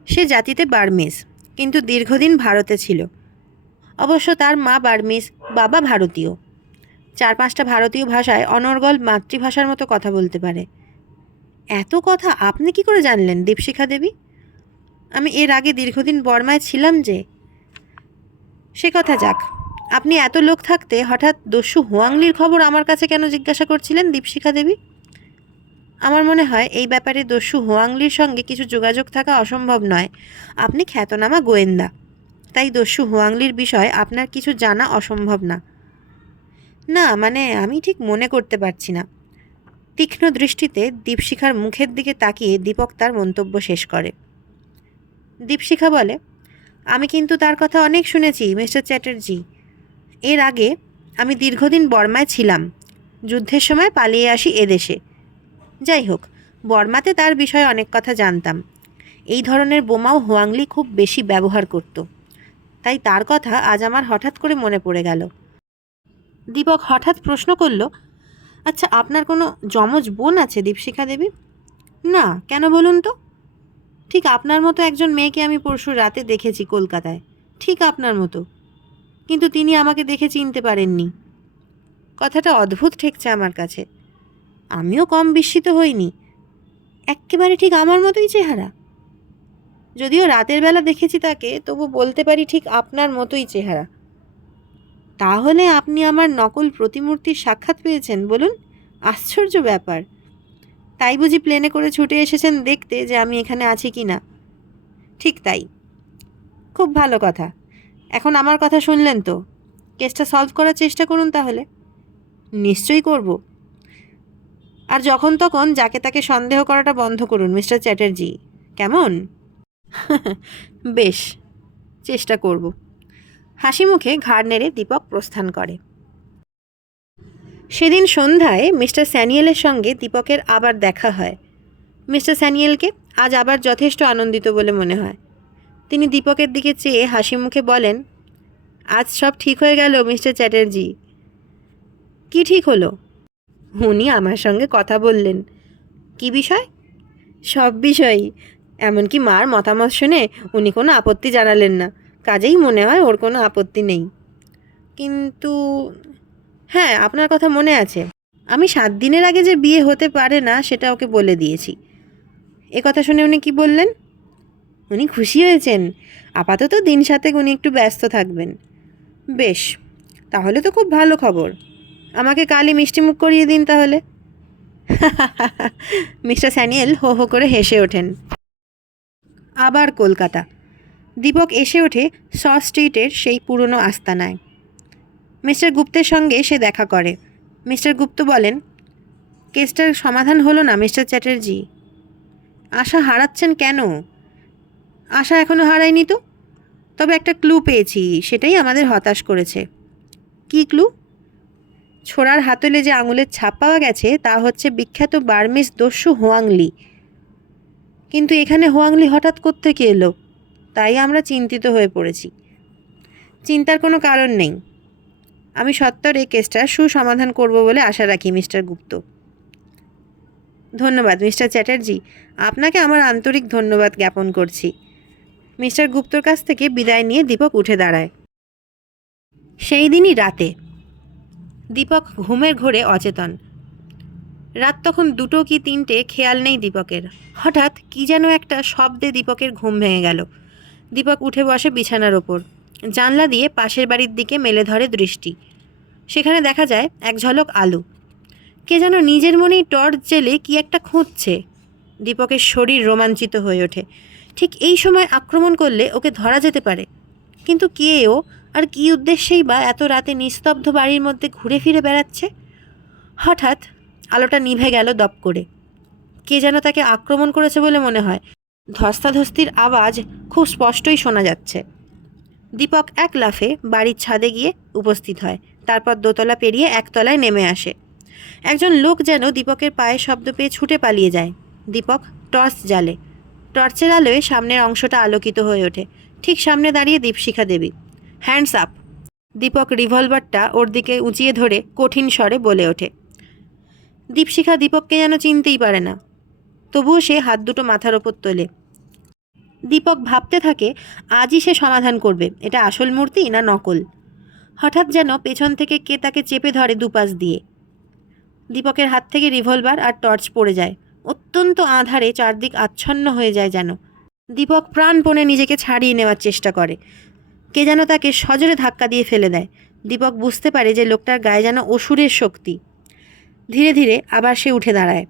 সে জাতিতে বার্মিজ, কিন্তু দীর্ঘদিন ভারতে ছিল। অবশ্য তার মা বার্মিজ, বাবা ভারতীয়। 4-5টা ভারতীয় ভাষায় অনর্গল মাতৃভাষার মতো কথা বলতে পারে। এত কথা আপনি কি করে জানলেন দীপশিখা দেবী? আমি এর আগে দীর্ঘদিন বর্মায় ছিলাম যে। সে কথা যাক, আপনি এত লোক থাকতে হঠাৎ দস্যু হোয়াংলির খবর আমার কাছে কেন জিজ্ঞাসা করছিলেন দীপশিখা দেবী? আমার মনে হয় এই ব্যাপারে দস্যু হোয়াংলির সঙ্গে কিছু যোগাযোগ থাকা অসম্ভব নয়। আপনি খ্যাতনামা গোয়েন্দা। তাই দস্যু হুয়াংলির বিষয়ে আপনার কিছু জানা অসম্ভব না। না, মানে আমি ঠিক মনে করতে পারছি না। তীক্ষ্ণ দৃষ্টিতে দীপশিখার মুখের দিকে তাকিয়ে দীপক তার মন্তব্য শেষ করে। দীপশিখা বলে, আমি কিন্তু তার কথা অনেক শুনেছি মিস্টার চ্যাটার্জি। এর আগে আমি দীর্ঘদিন বর্মায় ছিলাম, যুদ্ধের সময় পালিয়ে আসি এদেশে। যাই হোক, বর্মাতে তার বিষয়ে অনেক কথা জানতাম। এই ধরনের বোমাও হুয়াংলি খুব বেশি ব্যবহার করত, তাই তার কথা আজ আমার হঠাৎ করে মনে পড়ে গেল। দীপক হঠাৎ প্রশ্ন করল, আচ্ছা আপনার কোনো যমজ বোন আছে দীপশিখা দেবী? না, কেন বলুন তো? ঠিক আপনার মতো একজন মেয়েকে আমি পরশু রাতে দেখেছি কলকাতায়, ঠিক আপনার মতো, কিন্তু তিনি আমাকে দেখে চিনতে পারেননি। কথাটা অদ্ভুত ঠেকছে আমার কাছে। আমিও কম বিস্মিত হইনি। এক্কেবারে ঠিক আমার মতোই চেহারা। যদিও রাতের বেলা দেখেছি তাকে, তবু বলতে পারি ঠিক আপনার মতোই চেহারা। তাহলে আপনি আমার নকল প্রতিমূর্তির সাক্ষাৎ পেয়েছেন বলুন? আশ্চর্য ব্যাপার। তাই বুঝি প্লেনে করে ছুটে এসেছেন দেখতে যে আমি এখানে আছি কি না? ঠিক তাই। খুব ভালো কথা। এখন আমার কথা শুনলেন তো, কেসটা সলভ করার চেষ্টা করুন তাহলে। নিশ্চয়ই করব। আর যখন তখন যাকে তাকে সন্দেহ করাটা বন্ধ করুন মিস্টার চ্যাটার্জি, কেমন? বেশ, চেষ্টা করব। হাসি মুখে ঘাড় নেড়ে দীপক প্রস্থান করে। সেদিন সন্ধ্যায় মিস্টার স্যানিয়েলের সঙ্গে দীপকের আবার দেখা হয়। মিস্টার স্যানিয়েলকে আজ আবার যথেষ্ট আনন্দিত বলে মনে হয়। তিনি দীপকের দিকে চেয়ে হাসি মুখে বলেন, আজ সব ঠিক হয়ে গেল মিস্টার চ্যাটার্জি। কি ঠিক হলো? উনি আমার সঙ্গে কথা বললেন। কি বিষয়? সব বিষয়ই। এমনকি মার মতামত শুনে উনি কোনো আপত্তি জানালেন না। কাজেই মনে হয় ওর কোনো আপত্তি নেই। কিন্তু হ্যাঁ, আপনার কথা মনে আছে, আমি 7 দিনের আগে যে বিয়ে হতে পারে না সেটা ওকে বলে দিয়েছি। এ কথা শুনে উনি কি বললেন? উনি খুশি হয়েছেন। আপাতত দিন 7 উনি একটু ব্যস্ত থাকবেন। বেশ, তাহলে তো খুব ভালো খবর। আমাকে কালই মিষ্টিমুখ করিয়ে দিন তাহলে। মিস্টার স্যানিয়েল হো হো করে হেসে ওঠেন। আবার কলকাতা। দীপক এসে ওঠে স স্ট্রিটের সেই পুরনো আস্তানায়। মিস্টার গুপ্তের সঙ্গে সে দেখা করে। মিস্টার গুপ্ত বলেন, কেসটার সমাধান হলো না মিস্টার চ্যাটার্জি। আশা হারাচ্ছেন কেন? আশা এখনও হারায়নি তো। তবে একটা ক্লু পেয়েছি, সেটাই আমাদের হতাশ করেছে। কি ক্লু? ছোড়ার হাতলে যে আঙুলের ছাপ পাওয়া গেছে তা হচ্ছে বিখ্যাত বার্মিজ দস্যু হুয়াংলি। কিন্তু এখানে হুয়াংলি হঠাৎ কোত্থেকে এলো? তাই আমরা চিন্তিত হয়ে পড়েছি। চিন্তার কোনো কারণ নেই। আমি সত্বর এই কেসটার সুসমাধান করব বলে আশা রাখি মিস্টার গুপ্ত। ধন্যবাদ মিস্টার চ্যাটার্জি, আপনাকে আমার আন্তরিক ধন্যবাদ জ্ঞাপন করছি। মিস্টার গুপ্তর কাছ থেকে বিদায় নিয়ে দীপক উঠে দাঁড়ায়। সেই দিনই রাতে দীপক ঘুমের ঘোরে অচেতন। রাত তখন 2টো কি 3টে খেয়াল নেই দীপকের। হঠাৎ কি যেন একটা শব্দে দীপকের ঘুম ভেঙে গেল। দীপক উঠে বসে বিছানার ওপর। জানলা দিয়ে পাশের বাড়ির দিকে মেলে ধরে দৃষ্টি। সেখানে দেখা যায় এক ঝলক আলো। কে যেন নিজের মনেই টর্চ জেলে কি একটা খুঁজছে। দীপকের শরীর রোমাঞ্চিত হয়ে ওঠে। ঠিক এই সময় আক্রমণ করলে ওকে ধরা যেতে পারে। কিন্তু কে ও, আর কী উদ্দেশ্যেই বা এত রাতে নিস্তব্ধ বাড়ির মধ্যে ঘুরে ফিরে বেড়াচ্ছে? হঠাৎ আলোটা নিভে গেল দপ করে। কে যেন তাকে আক্রমণ করেছে বলে মনে হয়। ধস্তাধস্তির আওয়াজ খুব স্পষ্টই শোনা যাচ্ছে। দীপক এক লাফে বাড়ির ছাদে গিয়ে উপস্থিত হয়। তারপর দোতলা পেরিয়ে একতলায় নেমে আসে। একজন লোক যেন দীপকের পায়ের শব্দ পেয়ে ছুটে পালিয়ে যায়। দীপক টর্চ জ্বালে। টর্চের আলোয় সামনের অংশটা আলোকিত হয়ে ওঠে। ঠিক সামনে দাঁড়িয়ে দীপশিখা দেবী। Hands up. দীপক রিভলভারটা ওর দিকে উঁচিয়ে ধরে কঠিন স্বরে বলে ওঠে। দীপশিখা দীপককে যেন চিনতেই পারে না, তবুও সে হাত দুটো মাথার ওপর তোলে। দীপক ভাবতে থাকে আজই সে সমাধান করবে এটা আসল মূর্তি না নকল। হঠাৎ যেন পেছন থেকে কে তাকে চেপে ধরে দুপাশ দিয়ে। দীপকের হাত থেকে রিভলভার আর টর্চ পড়ে যায়। অত্যন্ত আঁধারে চারদিক আচ্ছন্ন হয়ে যায় যেন। দীপক প্রাণপণে নিজেকে ছাড়িয়ে নেওয়ার চেষ্টা করে। কে যেন তাকে সজোরে ধাক্কা দিয়ে ফেলে দেয়। দীপক বুঝতে পারে যে লোকটার গায়ে যেন অসুরের শক্তি। ধীরে ধীরে আবার সে উঠে দাঁড়ায়।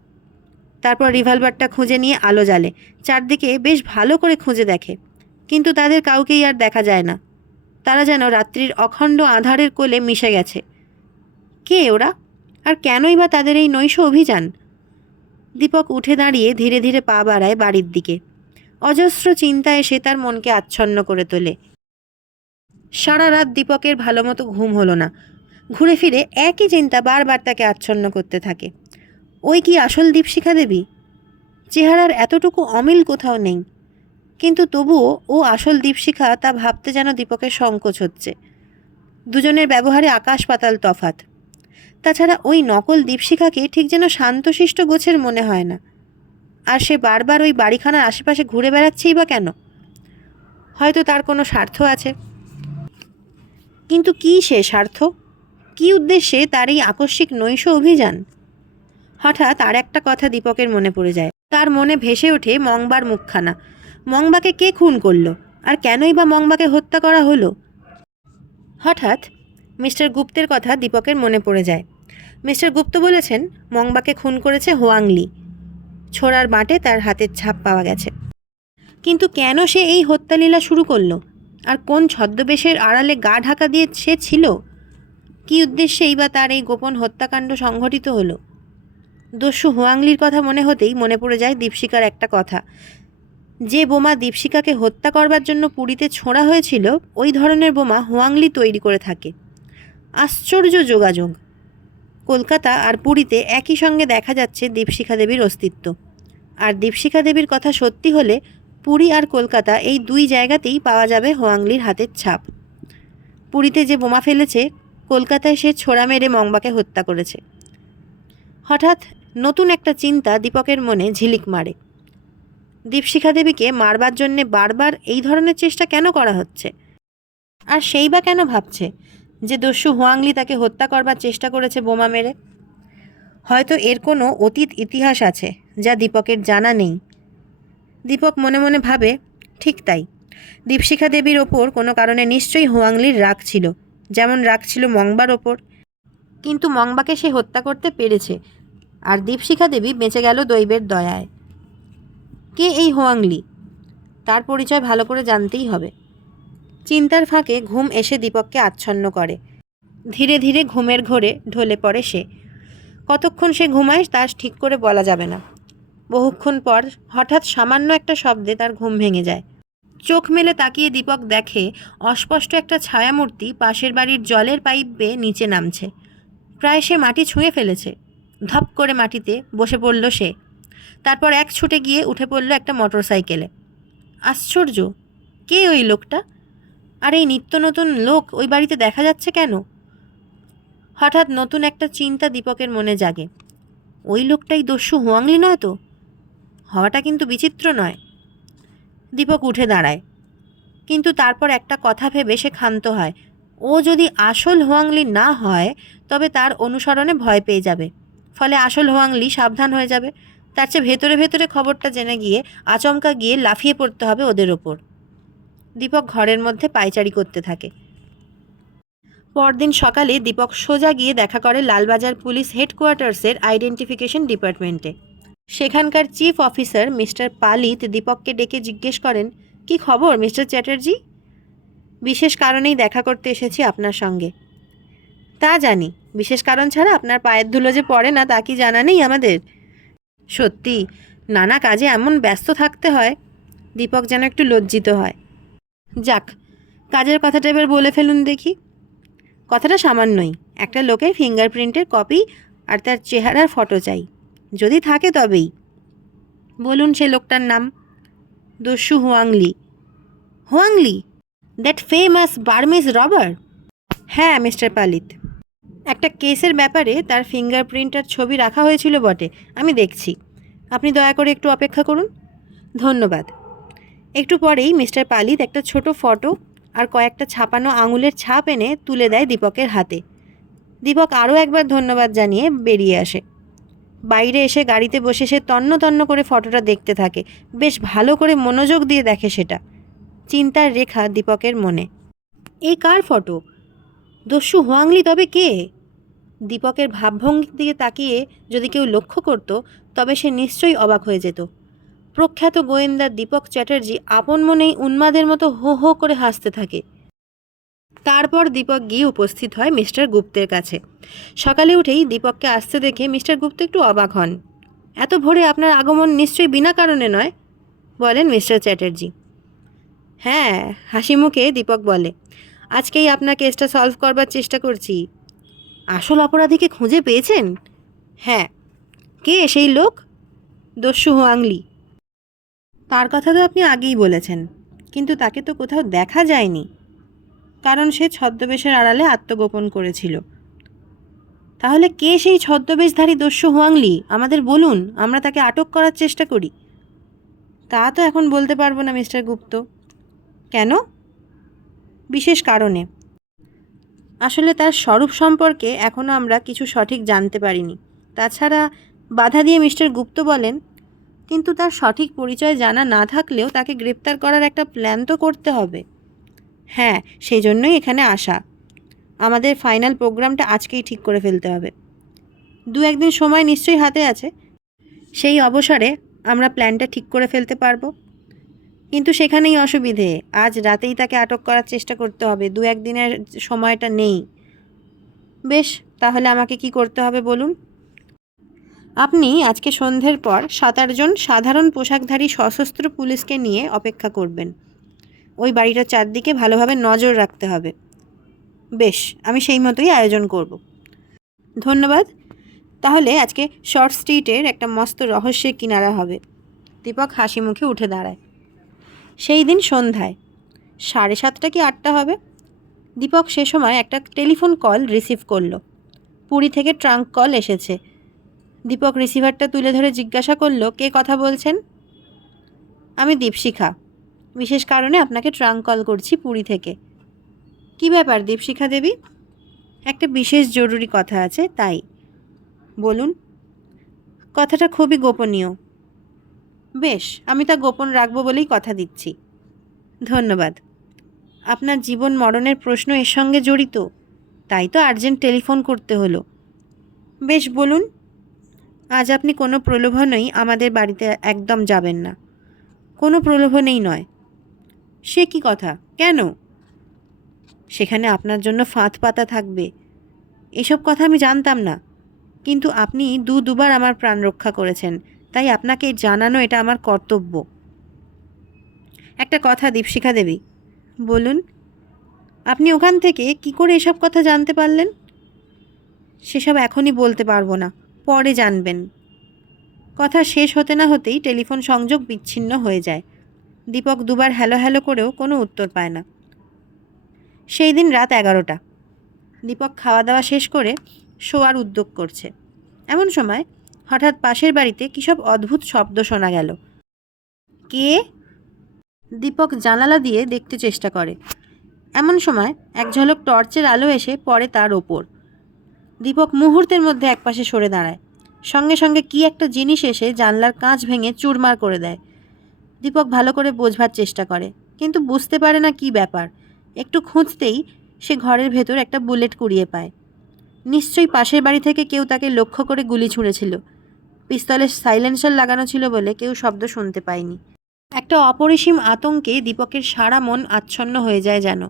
তারপর রিভলভারটা খুঁজে নিয়ে আলো জ্বালে। চারদিকে বেশ ভালো করে খুঁজে দেখে, কিন্তু তাদের কাউকেই আর দেখা যায় না। তারা যেন রাত্রির অখণ্ড আঁধারের কোলে মিশে গেছে। কে ওরা, আর কেনই বা তাদের এই নৈশ অভিযান? দীপক উঠে দাঁড়িয়ে ধীরে ধীরে পা বাড়ায় বাড়ির দিকে। অজস্র চিন্তা এসে তার মনকে আচ্ছন্ন করে তোলে। সারা রাত দীপকের ভালো মতো ঘুম হলো না। ঘুরে ফিরে একই চিন্তা বারবার তাকে আচ্ছন্ন করতে থাকে। ওই কি আসল দীপশিখা দেবী? চেহারার এতটুকু অমিল কোথাও নেই, কিন্তু তবুও ও আসল দীপশিখা তা ভাবতে যেন দীপকের সংকোচ হচ্ছে। দুজনের ব্যবহারে আকাশ পাতাল তফাৎ। তাছাড়া ওই নকল দীপশিখাকে ঠিক যেন শান্তশিষ্ট গোছের মনে হয় না। আর সে বারবার ওই বাড়িখানার আশেপাশে ঘুরে বেড়াচ্ছেই বা কেন? হয়তো তার কোনো স্বার্থ আছে। কিন্তু কী সে স্বার্থ? কী উদ্দেশ্যে তার এই আকস্মিক নৈশ অভিযান? হঠাৎ আর একটা কথা দীপকের মনে পড়ে যায়। তার মনে ভেসে ওঠে মংবার মুখখানা। মংবাকে কে খুন করলো, আর কেনই বা মংবাকে হত্যা করা হলো? হঠাৎ মিস্টার গুপ্তের কথা দীপকের মনে পড়ে যায়। মিস্টার গুপ্ত বলেছেন মংবাকে খুন করেছে হোয়াংলি। ছোড়ার বাঁটে তার হাতের ছাপ পাওয়া গেছে। কিন্তু কেন সে এই হত্যালীলা শুরু করলো, আর কোন ছদ্মবেশের আড়ালে গা ঢাকা দিয়ে সে ছিল? কী উদ্দেশ্যেই বা তার এই গোপন হত্যাকাণ্ড সংঘটিত হলো? দস্যু হোয়াংলির কথা মনে হতেই মনে পড়ে যায় দীপশিকার একটা কথা। যে বোমা দীপশিকাকে হত্যা করবার জন্য পুরীতে ছোঁড়া হয়েছিল, ওই ধরনের বোমা হোয়াংলি তৈরি করে থাকে। আশ্চর্য যোগাযোগ! কলকাতা আর পুরীতে একই সঙ্গে দেখা যাচ্ছে দীপশিখা দেবীর অস্তিত্ব। আর দীপশিখা দেবীর কথা সত্যি হলে পুরী আর কলকাতা এই দুই জায়গাতেই পাওয়া যাবে হোয়াংলির হাতের ছাপ। পুরীতে যে বোমা ফেলেছে, কলকাতায় সে ছোড়া মেরে মংবাকে হত্যা করেছে। হঠাৎ নতুন একটা চিন্তা দীপকের মনে ঝিলিক মারে। দীপশিখা দেবীকে মারবার জন্যে বারবার এই ধরনের চেষ্টা কেন করা হচ্ছে? আর সেই বা কেন ভাবছে যে দস্যু হোয়াংলি তাকে হত্যা করবার চেষ্টা করেছে বোমা মেরে? হয়তো এর কোনো অতীত ইতিহাস আছে যা দীপকের জানা নেই। দীপক মনে মনে ভাবে, ঠিক তাই, দীপশিখা দেবীর ওপর কোনো কারণে নিশ্চয়ই হোয়াংলির রাগ ছিল, যেমন রাগ ছিল মংবার ওপর। কিন্তু মংবাকে সে হত্যা করতে পেরেছে, আর দীপশিখা দেবী বেঁচে গেল দৈবের দয়ায়। কে এই হোয়াংলি? তার পরিচয় ভালো করে জানতেই হবে। চিন্তার ফাঁকে ঘুম এসে দীপককে আচ্ছন্ন করে। ধীরে ধীরে ঘুমের ঘোরে ঢলে পড়ে সে। কতক্ষণ সে ঘুমায় তা ঠিক করে বলা যাবে না। বহুক্ষণ পর হঠাৎ সামান্য একটা শব্দে তার ঘুম ভেঙে যায়। চোখ মেলে তাকিয়ে দীপক দেখে অস্পষ্ট একটা ছায়ামূর্তি পাশের বাড়ির জলের পাইপ বেয়ে নিচে নামছে। প্রায় সে মাটি ছুঁয়ে ফেলেছে। ধপ করে মাটিতে বসে পড়ল সে। তারপর এক ছুটে গিয়ে উঠে পড়ল একটা মোটরসাইকেলে। আশ্চর্য! কে ওই লোকটা? আর এই নিত্য নতুন লোক ওই বাড়িতে দেখা যাচ্ছে কেন? হঠাৎ নতুন একটা চিন্তা দীপকের মনে জাগে। ওই লোকটাই দস্যু হোয়াংলি নয় তো? হওয়াটা কিন্তু বিচিত্র নয়। দীপক উঠে দাঁড়ায়, কিন্তু তারপর একটা কথা ভেবে সে ক্ষান্ত হয়। ও যদি আসল হোয়াংলি না হয় তবে তার অনুসরণে ভয় পেয়ে যাবে। ফলে আসল হোয়াংলি সাবধান হয়ে যাবে। তার চেয়ে ভেতরে ভেতরে খবরটা জেনে গিয়ে আচমকা গিয়ে লাফিয়ে পড়তে হবে ওদের ওপর। দীপক ঘরের মধ্যে পায়চারি করতে থাকে। পরদিন সকালে দীপক সোজা গিয়ে দেখা করে লালবাজার পুলিশ হেডকোয়ার্টার্সের আইডেন্টিফিকেশন ডিপার্টমেন্টে। সেখানকার চিফ অফিসার মিস্টার পালিত দীপককে ডেকে জিজ্ঞেস করেন, কি খবর মিস্টার চ্যাটার্জি? বিশেষ কারণেই দেখা করতে এসেছি আপনার সঙ্গে। তা জানি, বিশেষ কারণ ছাড়া আপনার পায়ের ধুলো যে পড়ে না তা কি জানা নেই আমাদের? সত্যি, নানা কাজে এমন ব্যস্ত থাকতে হয়। দীপক যেন একটু লজ্জিত হয়। যাক, কাজের কথাটা এবার বলে ফেলুন দেখি। কথাটা সামান্যই, একটা লোকের ফিঙ্গারপ্রিন্টের কপি আর তার চেহারার ফটো চাই, যদি থাকে তবেই। বলুন সে লোকটার নাম। দস্যু Hwangli. Hwangli? That famous Burmese robber? হ্যাঁ মিস্টার পালিত। একটা কেসের ব্যাপারে তার ফিঙ্গারপ্রিন্ট আর ছবি রাখা হয়েছিল বটে, আমি দেখছি। আপনি দয়া করে একটু অপেক্ষা করুন। ধন্যবাদ। একটু পরেই মিস্টার পালিত একটা ছোট ফটো আর কয়েকটা ছাপানো আঙুলের ছাপ এনে তুলে দেয় দীপকের হাতে। দীপক আরও একবার ধন্যবাদ জানিয়ে বেরিয়ে আসে। বাইরে এসে গাড়িতে বসে সে তন্ন তন্ন করে ফটোটা দেখতে থাকে। বেশ ভালো করে মনোযোগ দিয়ে দেখে সেটা। চিন্তার রেখা দীপকের মনে। এই কার ফটো? দস্যু হোয়াংলি তবে কে? দীপকের ভাবভঙ্গির দিকে তাকিয়ে যদি কেউ লক্ষ্য করত তবে সে নিশ্চয়ই অবাক হয়ে যেত। প্রখ্যাত গোয়েন্দা দীপক চ্যাটার্জি আপন মনেই উন্মাদের মতো হো হো করে হাসতে থাকে। তারপর দীপক গিয়ে উপস্থিত হয় মিস্টার গুপ্তের কাছে। সকালে উঠেই দীপককে আসতে দেখে মিস্টার গুপ্ত একটু অবাক হন। এত ভোরে আপনার আগমন নিশ্চয়ই বিনা কারণে নয়, বলেন মিস্টার চ্যাটার্জি। হ্যাঁ, হাসি মুখে দীপক বলে, আজকেই আপনার কেসটা সলভ করবার চেষ্টা করছি। আসল অপরাধীকে খুঁজে পেয়েছেন? হ্যাঁ। কে সেই লোক? দস্যু হোয়াংলি। তার কথা তো আপনি আগেই বলেছেন, কিন্তু তাকে তো কোথাও দেখা যায়নি, কারণ সে ছদ্মবেশের আড়ালে আত্মগোপন করেছিল। তাহলে কে সেই ছদ্মবেশধারী দস্যু হোয়াংলি? আমাদের বলুন, আমরা তাকে আটক করার চেষ্টা করি। তা তো এখন বলতে পারবো না মিস্টার গুপ্ত। কেন? বিশেষ কারণে। আসলে তার স্বরূপ সম্পর্কে এখনও আমরা কিছু সঠিক জানতে পারিনি। তাছাড়া বাধা দিয়ে মিস্টার গুপ্ত বলেন, কিন্তু তার সঠিক পরিচয় জানা না থাকলেও তাকে গ্রেপ্তার করার একটা প্ল্যান তো করতে হবে। হ্যাঁ, সেই জন্যই এখানে আসা। আমাদের ফাইনাল প্রোগ্রামটা আজকেই ঠিক করে ফেলতে হবে। 2-1 দিন সময় নিশ্চয়ই হাতে আছে। সেই অবসরে আমরা প্ল্যানটা ঠিক করে ফেলতে পারবো। কিন্তু সেখানেই অসুবিধে, আজ রাতেই তাকে আটক করার চেষ্টা করতে হবে। 2-1 দিনের সময়টা নেই। বেশ, তাহলে আমাকে কি করতে হবে বলুন? আপনি আজকে সন্ধ্যের পর 7-8 জন সাধারণ পোশাকধারী সশস্ত্র পুলিশকে নিয়ে অপেক্ষা করবেন। ওই বাড়িটার চারদিকে ভালোভাবে নজর রাখতে হবে। বেশ, আমি সেই মতোই আয়োজন করব। ধন্যবাদ। তাহলে আজকে শর্ট স্ট্রিটের একটা মস্ত রহস্যের কিনারা হবে। দীপক হাসি মুখে উঠে দাঁড়ায়। সেই দিন সন্ধ্যায় 7:30 কি 8টা হবে, দীপক সে সময় একটা টেলিফোন কল রিসিভ করলো। পুরী থেকে ট্রাঙ্ক কল এসেছে। দীপক রিসিভারটা তুলে ধরে জিজ্ঞাসা করলো, কে কথা বলছেন? আমি দীপশিখা। বিশেষ কারণে আপনাকে ট্রাঙ্ক কল করছি পুরী থেকে। কি ব্যাপার দীপশিখা দেবী? একটা বিশেষ জরুরি কথা আছে, তাই। বলুন। কথাটা খুবই গোপনীয়। বেশ, আমি তা গোপন রাখবো বলেই কথা দিচ্ছি। ধন্যবাদ। আপনার জীবন মরণের প্রশ্ন এর সঙ্গে জড়িত, তাই তো আর্জেন্ট টেলিফোন করতে হলো। বেশ, বলুন। আজ আপনি কোনো প্রলোভনেই আমাদের বাড়িতে একদম যাবেন না। কোনো প্রলোভনেই নয়। সে কি কথা? কেন? সেখানে আপনার জন্য ফাঁদ পাতা থাকবে। এসব কথা আমি জানতাম না, কিন্তু আপনি দুবার আমার প্রাণ রক্ষা করেছেন, তাই আপনাকে জানানো এটা আমার কর্তব্য। একটা কথা দীপশিখা দেবী। বলুন। আপনি ওখান থেকে কি করে এসব কথা জানতে পারলেন? সেসব এখনই বলতে পারবো না, পরে জানবেন। কথা শেষ হতে না হতেই টেলিফোন সংযোগ বিচ্ছিন্ন হয়ে যায়। দীপক দুবার হ্যালো হ্যালো করেও কোনো উত্তর পায় না। সেই দিন রাত 11টা। দীপক খাওয়া দাওয়া শেষ করে শোয়ার উদ্যোগ করছে। এমন সময় হঠাৎ পাশের বাড়িতে কী সব অদ্ভুত শব্দ শোনা গেল। কে? দীপক জানালা দিয়ে দেখতে চেষ্টা করে। এমন সময় এক ঝলক টর্চের আলো এসে পড়ে তার ওপর। দীপক মুহূর্তের মধ্যে একপাশে সরে দাঁড়ায়। সঙ্গে সঙ্গে কি একটা জিনিস এসে জানলার কাঁচ ভেঙে চুরমার করে দেয়। দীপক ভালো করে বোঝবার চেষ্টা করে, কিন্তু বুঝতে পারে না কি ব্যাপার। একটু খুঁজতেই সে ঘরের ভেতর একটা বুলেট কুড়িয়ে পায়। নিশ্চয়ই পাশের বাড়ি থেকে কেউ তাকে লক্ষ্য করে গুলি ছুঁড়েছিল। পিস্তলের সাইলেন্সার লাগানো ছিল বলে কেউ শব্দ শুনতে পায়নি। একটা অপরিসীম আতঙ্কে দীপকের সারা মন আচ্ছন্ন হয়ে যায় যেন।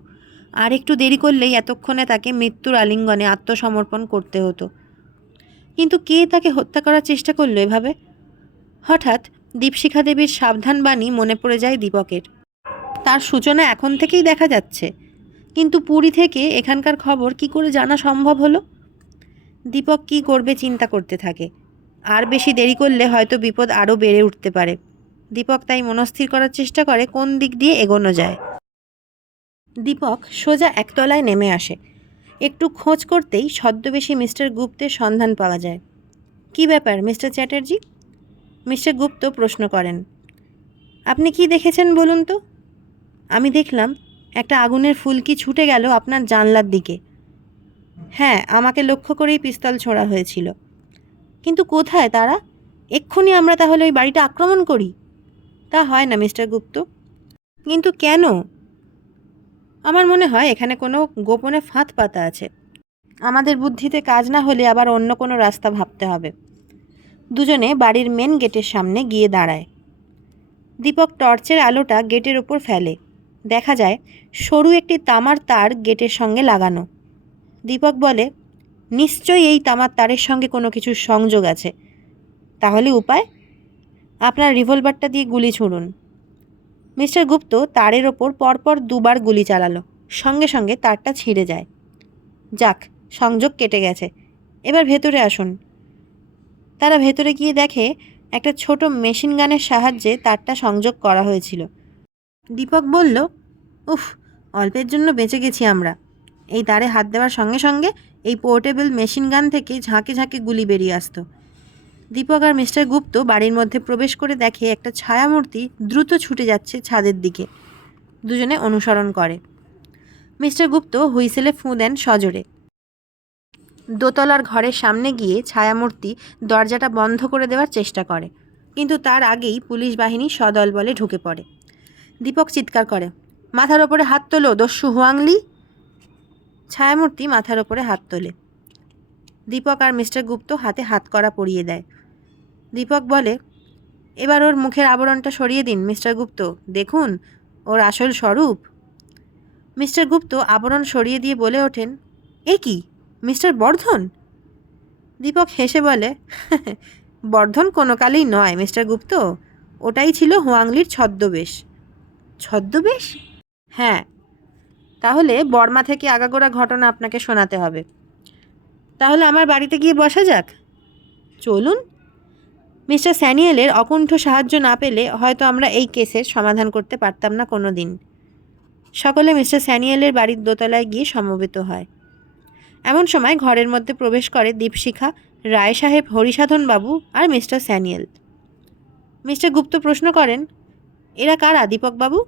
আর একটু দেরি করলেই এতক্ষণে তাকে মৃত্যুর আলিঙ্গনে আত্মসমর্পণ করতে হতো। কিন্তু কে তাকে হত্যা করার চেষ্টা করলো এভাবে? হঠাৎ দীপশিখা দেবীর সাবধান বাণী মনে পড়ে যায় দীপকের। তার সূচনা এখন থেকেই দেখা যাচ্ছে, কিন্তু পুরী থেকে এখানকার খবর কি করে জানা সম্ভব হলো? দীপক কি করবে চিন্তা করতে থাকে। আর বেশি দেরি করলে হয়তো বিপদ আরও বেড়ে উঠতে পারে। দীপক তাই মনস্থির করার চেষ্টা করে কোন দিক দিয়ে এগোনো যায়। দীপক সোজা একতলায় নেমে আসে। একটু খোঁজ করতেই ছদ্মবেশী মিস্টার গুপ্তের সন্ধান পাওয়া যায়। কি ব্যাপার মিস্টার চ্যাটার্জি? মিস্টার গুপ্ত প্রশ্ন করেন। আপনি কি দেখেছেন বলুন তো? আমি দেখলাম একটা আগুনের ফুলকি ছুটে গেল আপনার জানলার দিকে। হ্যাঁ, আমাকে লক্ষ্য করেই পিস্তল ছোড়া হয়েছিল। কিন্তু কোথায় তারা? এক্ষুনি আমরা তাহলে ওই বাড়িটা আক্রমণ করি। তা হয় না মিস্টার গুপ্ত। কিন্তু কেন? আমার মনে হয় এখানে কোনো গোপনে ফাঁদ পাতা আছে। আমাদের বুদ্ধিতে কাজ না হলে আবার অন্য কোনো রাস্তা ভাবতে হবে। দুজনে বাড়ির মেন গেটের সামনে গিয়ে দাঁড়ায়। দীপক টর্চের আলোটা গেটের ওপর ফেলে। দেখা যায় সরু একটি তামার তার গেটের সঙ্গে লাগানো। দীপক বলে, নিশ্চয়ই এই তামার তারের সঙ্গে কোনো কিছুর সংযোগ আছে। তাহলে উপায়? আপনার রিভলভারটা দিয়ে গুলি ছুড়ুন। মিস্টার গুপ্ত তারের ওপর পরপর দুবার গুলি চালালো। সঙ্গে সঙ্গে তারটা ছিঁড়ে যায়। যাক, সংযোগ কেটে গেছে। এবার ভেতরে আসুন। তারা ভেতরে গিয়ে দেখে একটা ছোট মেশিন গানের সাহায্যে তারটা সংযোগ করা হয়েছিল। দীপক বলল, উফ, অল্পের জন্য বেঁচে গেছি আমরা। এই তারে হাত দেওয়ার সঙ্গে সঙ্গে এই পোর্টেবল মেশিন গান থেকে ঝাঁকে ঝাঁকে গুলি বেরিয়ে আসতো। দীপক আর মিস্টার গুপ্ত বাড়ির মধ্যে প্রবেশ করে দেখে একটা ছায়ামূর্তি দ্রুত ছুটে যাচ্ছে ছাদের দিকে। দুজনে অনুসরণ করে। মিস্টার গুপ্ত হুইসেলে ফুঁ দেন সজোরে। দোতলার ঘরের সামনে গিয়ে ছায়ামূর্তি দরজাটা বন্ধ করে দেওয়ার চেষ্টা করে, কিন্তু তার আগেই পুলিশ বাহিনী সদল বলে ঢুকে পড়ে। দীপক চিৎকার করে, মাথার ওপরে হাত তোলো দস্যু হুয়াংলি। ছায়ামূর্তি মাথার ওপরে হাত তোলে। দীপক আর মিস্টার গুপ্ত হাতে হাতকড়া পরিয়ে দেয়। দীপক বলে, এবার ওর মুখের আবরণটা সরিয়ে দিন মিস্টার গুপ্ত, দেখুন ওর আসল স্বরূপ। মিস্টার গুপ্ত আবরণ সরিয়ে দিয়ে বলে ওঠেন, এ কি মিস্টার বর্ধন? দীপক হেসে বলে, বর্ধন কোনো কালেই নয় মিস্টার গুপ্ত, ওটাই ছিল হুয়াংলির ছদ্মবেশ। ছদ্মবেশ? হ্যাঁ। তাহলে বর্মা থেকে আগাগোড়া ঘটনা আপনাকে শোনাতে হবে। তাহলে আমার বাড়িতে গিয়ে বসা যাক। চলুন। মিস্টার স্যানিয়েলের অকুণ্ঠ সাহায্য না পেলে হয়তো আমরা এই কেসের সমাধান করতে পারতাম না কোনো দিন। সকলে মিস্টার স্যানিয়েলের বাড়ির দোতলায় গিয়ে সমবেত হয়। এমন সময় ঘরের মধ্যে প্রবেশ করে দীপশিখা, রায় সাহেব, হরিসাধন বাবু আর মিস্টার স্যানিয়েল। মিস্টার গুপ্ত প্রশ্ন করেন, এরা কারা দীপকবাবু?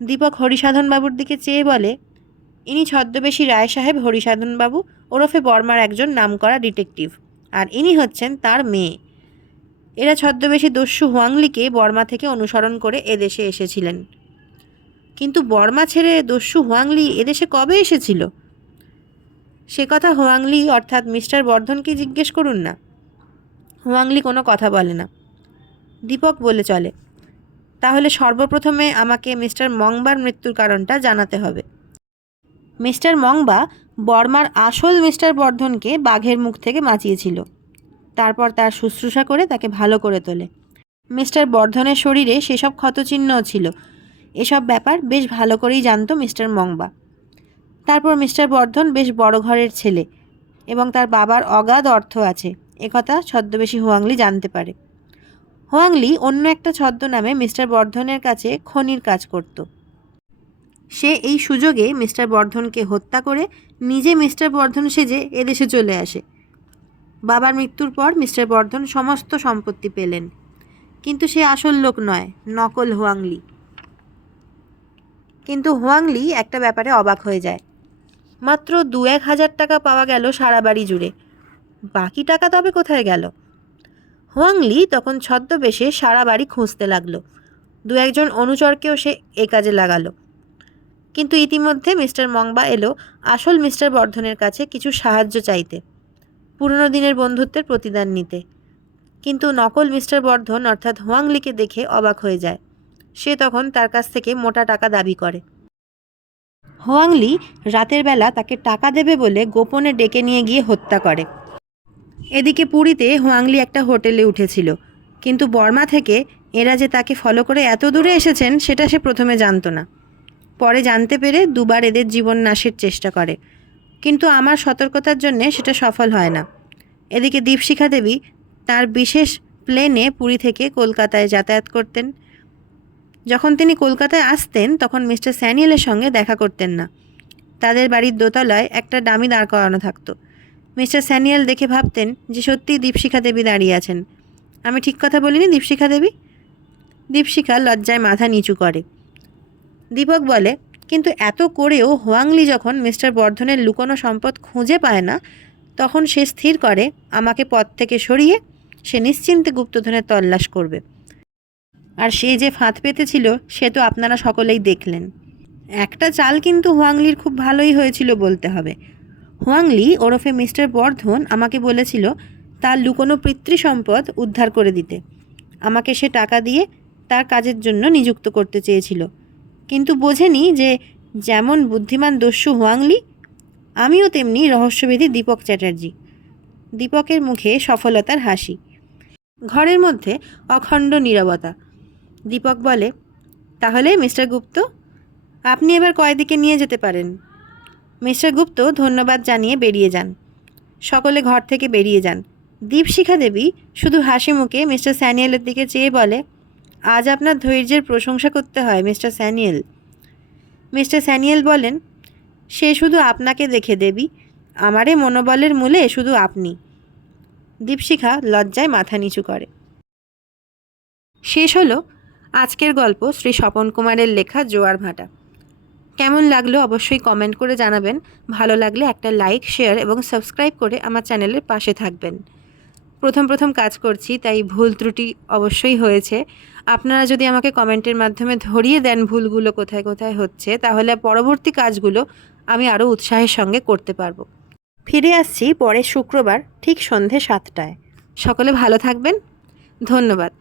দীপক হরিসাধন বাবুর দিকে চেয়ে বলে, ইনি ছদ্মবেশী রায় সাহেব হরিসাধন বাবু, ওরফে বর্মার একজন নামকরা ডিটেকটিভ, আর ইনি হচ্ছেন তার মেয়ে। এরা ছদ্মবেশী দস্যু হুয়াংলিকে বর্মা থেকে অনুসরণ করে এদেশে এসেছিলেন। কিন্তু বর্মা ছেড়ে দস্যু হুয়াংলি এদেশে কবে এসেছিল? সে কথা হুয়াংলি অর্থাৎ মিস্টার বর্ধনকে জিজ্ঞেস করুন না। হুয়াংলি কোনো কথা বলে না। দীপক বলে চলে, তাহলে সর্বপ্রথমে আমাকে মিস্টার মংবার মৃত্যুর কারণটা জানাতে হবে। মিস্টার মংবা বর্মার আসল মিস্টার বর্ধনকে বাঘের মুখ থেকে বাঁচিয়েছিল, তারপর তার শুশ্রূষা করে তাকে ভালো করে তোলে। মিস্টার বর্ধনের শরীরে সেসব ক্ষতচিহ্নও ছিল। এসব ব্যাপার বেশ ভালো করেই জানতো মিস্টার মংবা। তারপর মিস্টার বর্ধন বেশ বড় ঘরের ছেলে এবং তার বাবার অগাধ অর্থ আছে, একথা ছদ্মবেশী হুয়াংলি জানতে পারে। হুয়াংলি অন্য একটা ছদ্মনামে মিস্টার বর্ধনের কাছে খনির কাজ করত। সে এই সুযোগে মিস্টার বর্ধনকে হত্যা করে নিজে মিস্টার বর্ধন সেজে এদেশে চলে আসে। বাবার মৃত্যুর পর মিস্টার বর্ধন সমস্ত সম্পত্তি পেলেন, কিন্তু সে আসল লোক নয়, নকল হুয়াংলি। কিন্তু হুয়াংলি একটা ব্যাপারে অবাক হয়ে যায়। মাত্র 2-1 হাজার টাকা পাওয়া গেল সারা বাড়ি জুড়ে, বাকি টাকা তবে কোথায় গেল? হুয়াংলি তখন ছদ্মবেশে সারা বাড়ি খুঁজতে লাগলো। 2-1জন অনুচরকেও সে এ কাজে লাগালো। কিন্তু ইতিমধ্যে মিস্টার মংবা এলো আসল মিস্টার বর্ধনের কাছে কিছু সাহায্য চাইতে, পুরনো দিনের বন্ধুত্বের প্রতিদান নিতে। কিন্তু নকল মিস্টার বর্ধন অর্থাৎ হুয়াংলিকে দেখে অবাক হয়ে যায়। সে তখন তার কাছ থেকে মোটা টাকা দাবি করে। হুয়াংলি রাতের বেলা তাকে টাকা দেবে বলে গোপনে ডেকে নিয়ে গিয়ে হত্যা করে। এদিকে পুরীতে হুয়াংলি একটা হোটেলে উঠেছিল, কিন্তু বর্মা থেকে এরা যে তাকে ফলো করে এত দূরে এসেছেন সেটা সে প্রথমে জানতো না। পরে জানতে পেরে দুবার এদের জীবন নাশের চেষ্টা করে, কিন্তু আমার সতর্কতার জন্যে সেটা সফল হয় না। এদিকে দীপশিখা দেবী তার বিশেষ প্লেনে পুরী থেকে কলকাতায় যাতায়াত করতেন। যখন তিনি কলকাতায় আসতেন তখন মিস্টার স্যানিয়েলের সঙ্গে দেখা করতেন না। তাদের বাড়ির দোতলায় একটা ডামি দাঁড় করানো থাকতো। মিস্টার স্যানিয়েল দেখে ভাবতেন যে সত্যিই দীপশিখা দেবী দাঁড়িয়ে আছেন। আমি ঠিক কথা বলিনি দীপশিখা দেবী? দীপশিখা লজ্জায় মাথা নিচু করে। দীপক বলে, কিন্তু এত করেও হুয়াংলি যখন মিস্টার বর্ধনের লুকোনো সম্পদ খুঁজে পায় না, তখন সে স্থির করে আমাকে পথ থেকে সরিয়ে সে নিশ্চিন্তে গুপ্তধনের তল্লাশ করবে। আর সে যে ফাঁদ পেতেছিল সে তো আপনারা সকলেই দেখলেন। একটা চাল কিন্তু হুয়াংলির খুব ভালোই হয়েছিল বলতে হবে। হুয়াংলি ওরফে মিস্টার বর্ধন আমাকে বলেছিল তার লুকোনো পিতৃ সম্পদ উদ্ধার করে দিতে। আমাকে সে টাকা দিয়ে তার কাজের জন্য নিযুক্ত করতে চেয়েছিল, কিন্তু বোঝেনি যে যেমন বুদ্ধিমান দস্যু হুয়াংলি, আমিও তেমনি রহস্যভেদী দীপক চ্যাটার্জি। দীপকের মুখে সফলতার হাসি। ঘরের মধ্যে অখণ্ড নীরবতা। দীপক বলে, তাহলে মিস্টার গুপ্ত, আপনি এবার কয়েদিকে নিয়ে যেতে পারেন। মিস্টার গুপ্ত ধন্যবাদ জানিয়ে বেরিয়ে যান। সকলে ঘর থেকে বেরিয়ে যান। দীপশিখা দেবী শুধু হাসি মুখে মিস্টার স্যানিয়েলের দিকে চেয়ে বলে, আজ আপনার ধৈর্যের প্রশংসা করতে হয় মিস্টার স্যানিয়েল। মিস্টার স্যানিয়েল বলেন, সে শুধু আপনাকে দেখে দেবী, আমারে মনোবলের মূলে শুধু আপনি। দীপশিখা লজ্জায় মাথা নিচু করে। শেষ হলো আজকের গল্প শ্রী স্বপন কুমারের লেখা জোয়ার ভাটা। কেমন লাগলো অবশ্যই কমেন্ট করে জানাবেন। ভালো লাগলে একটা লাইক, শেয়ার এবং সাবস্ক্রাইব করে আমার চ্যানেলের পাশে থাকবেন। প্রথম কাজ করছি, তাই ভুল ত্রুটি অবশ্যই হয়েছে। আপনারা যদি আমাকে কমেন্টের মাধ্যমে ধরিয়ে দেন ভুলগুলো কোথায় কোথায় হচ্ছে, তাহলে পরবর্তী কাজগুলো আমি আরও উৎসাহের সঙ্গে করতে পারবো। ফিরে আসছি পরের শুক্রবার ঠিক সন্ধে 7টায়। সকলে ভালো থাকবেন। ধন্যবাদ।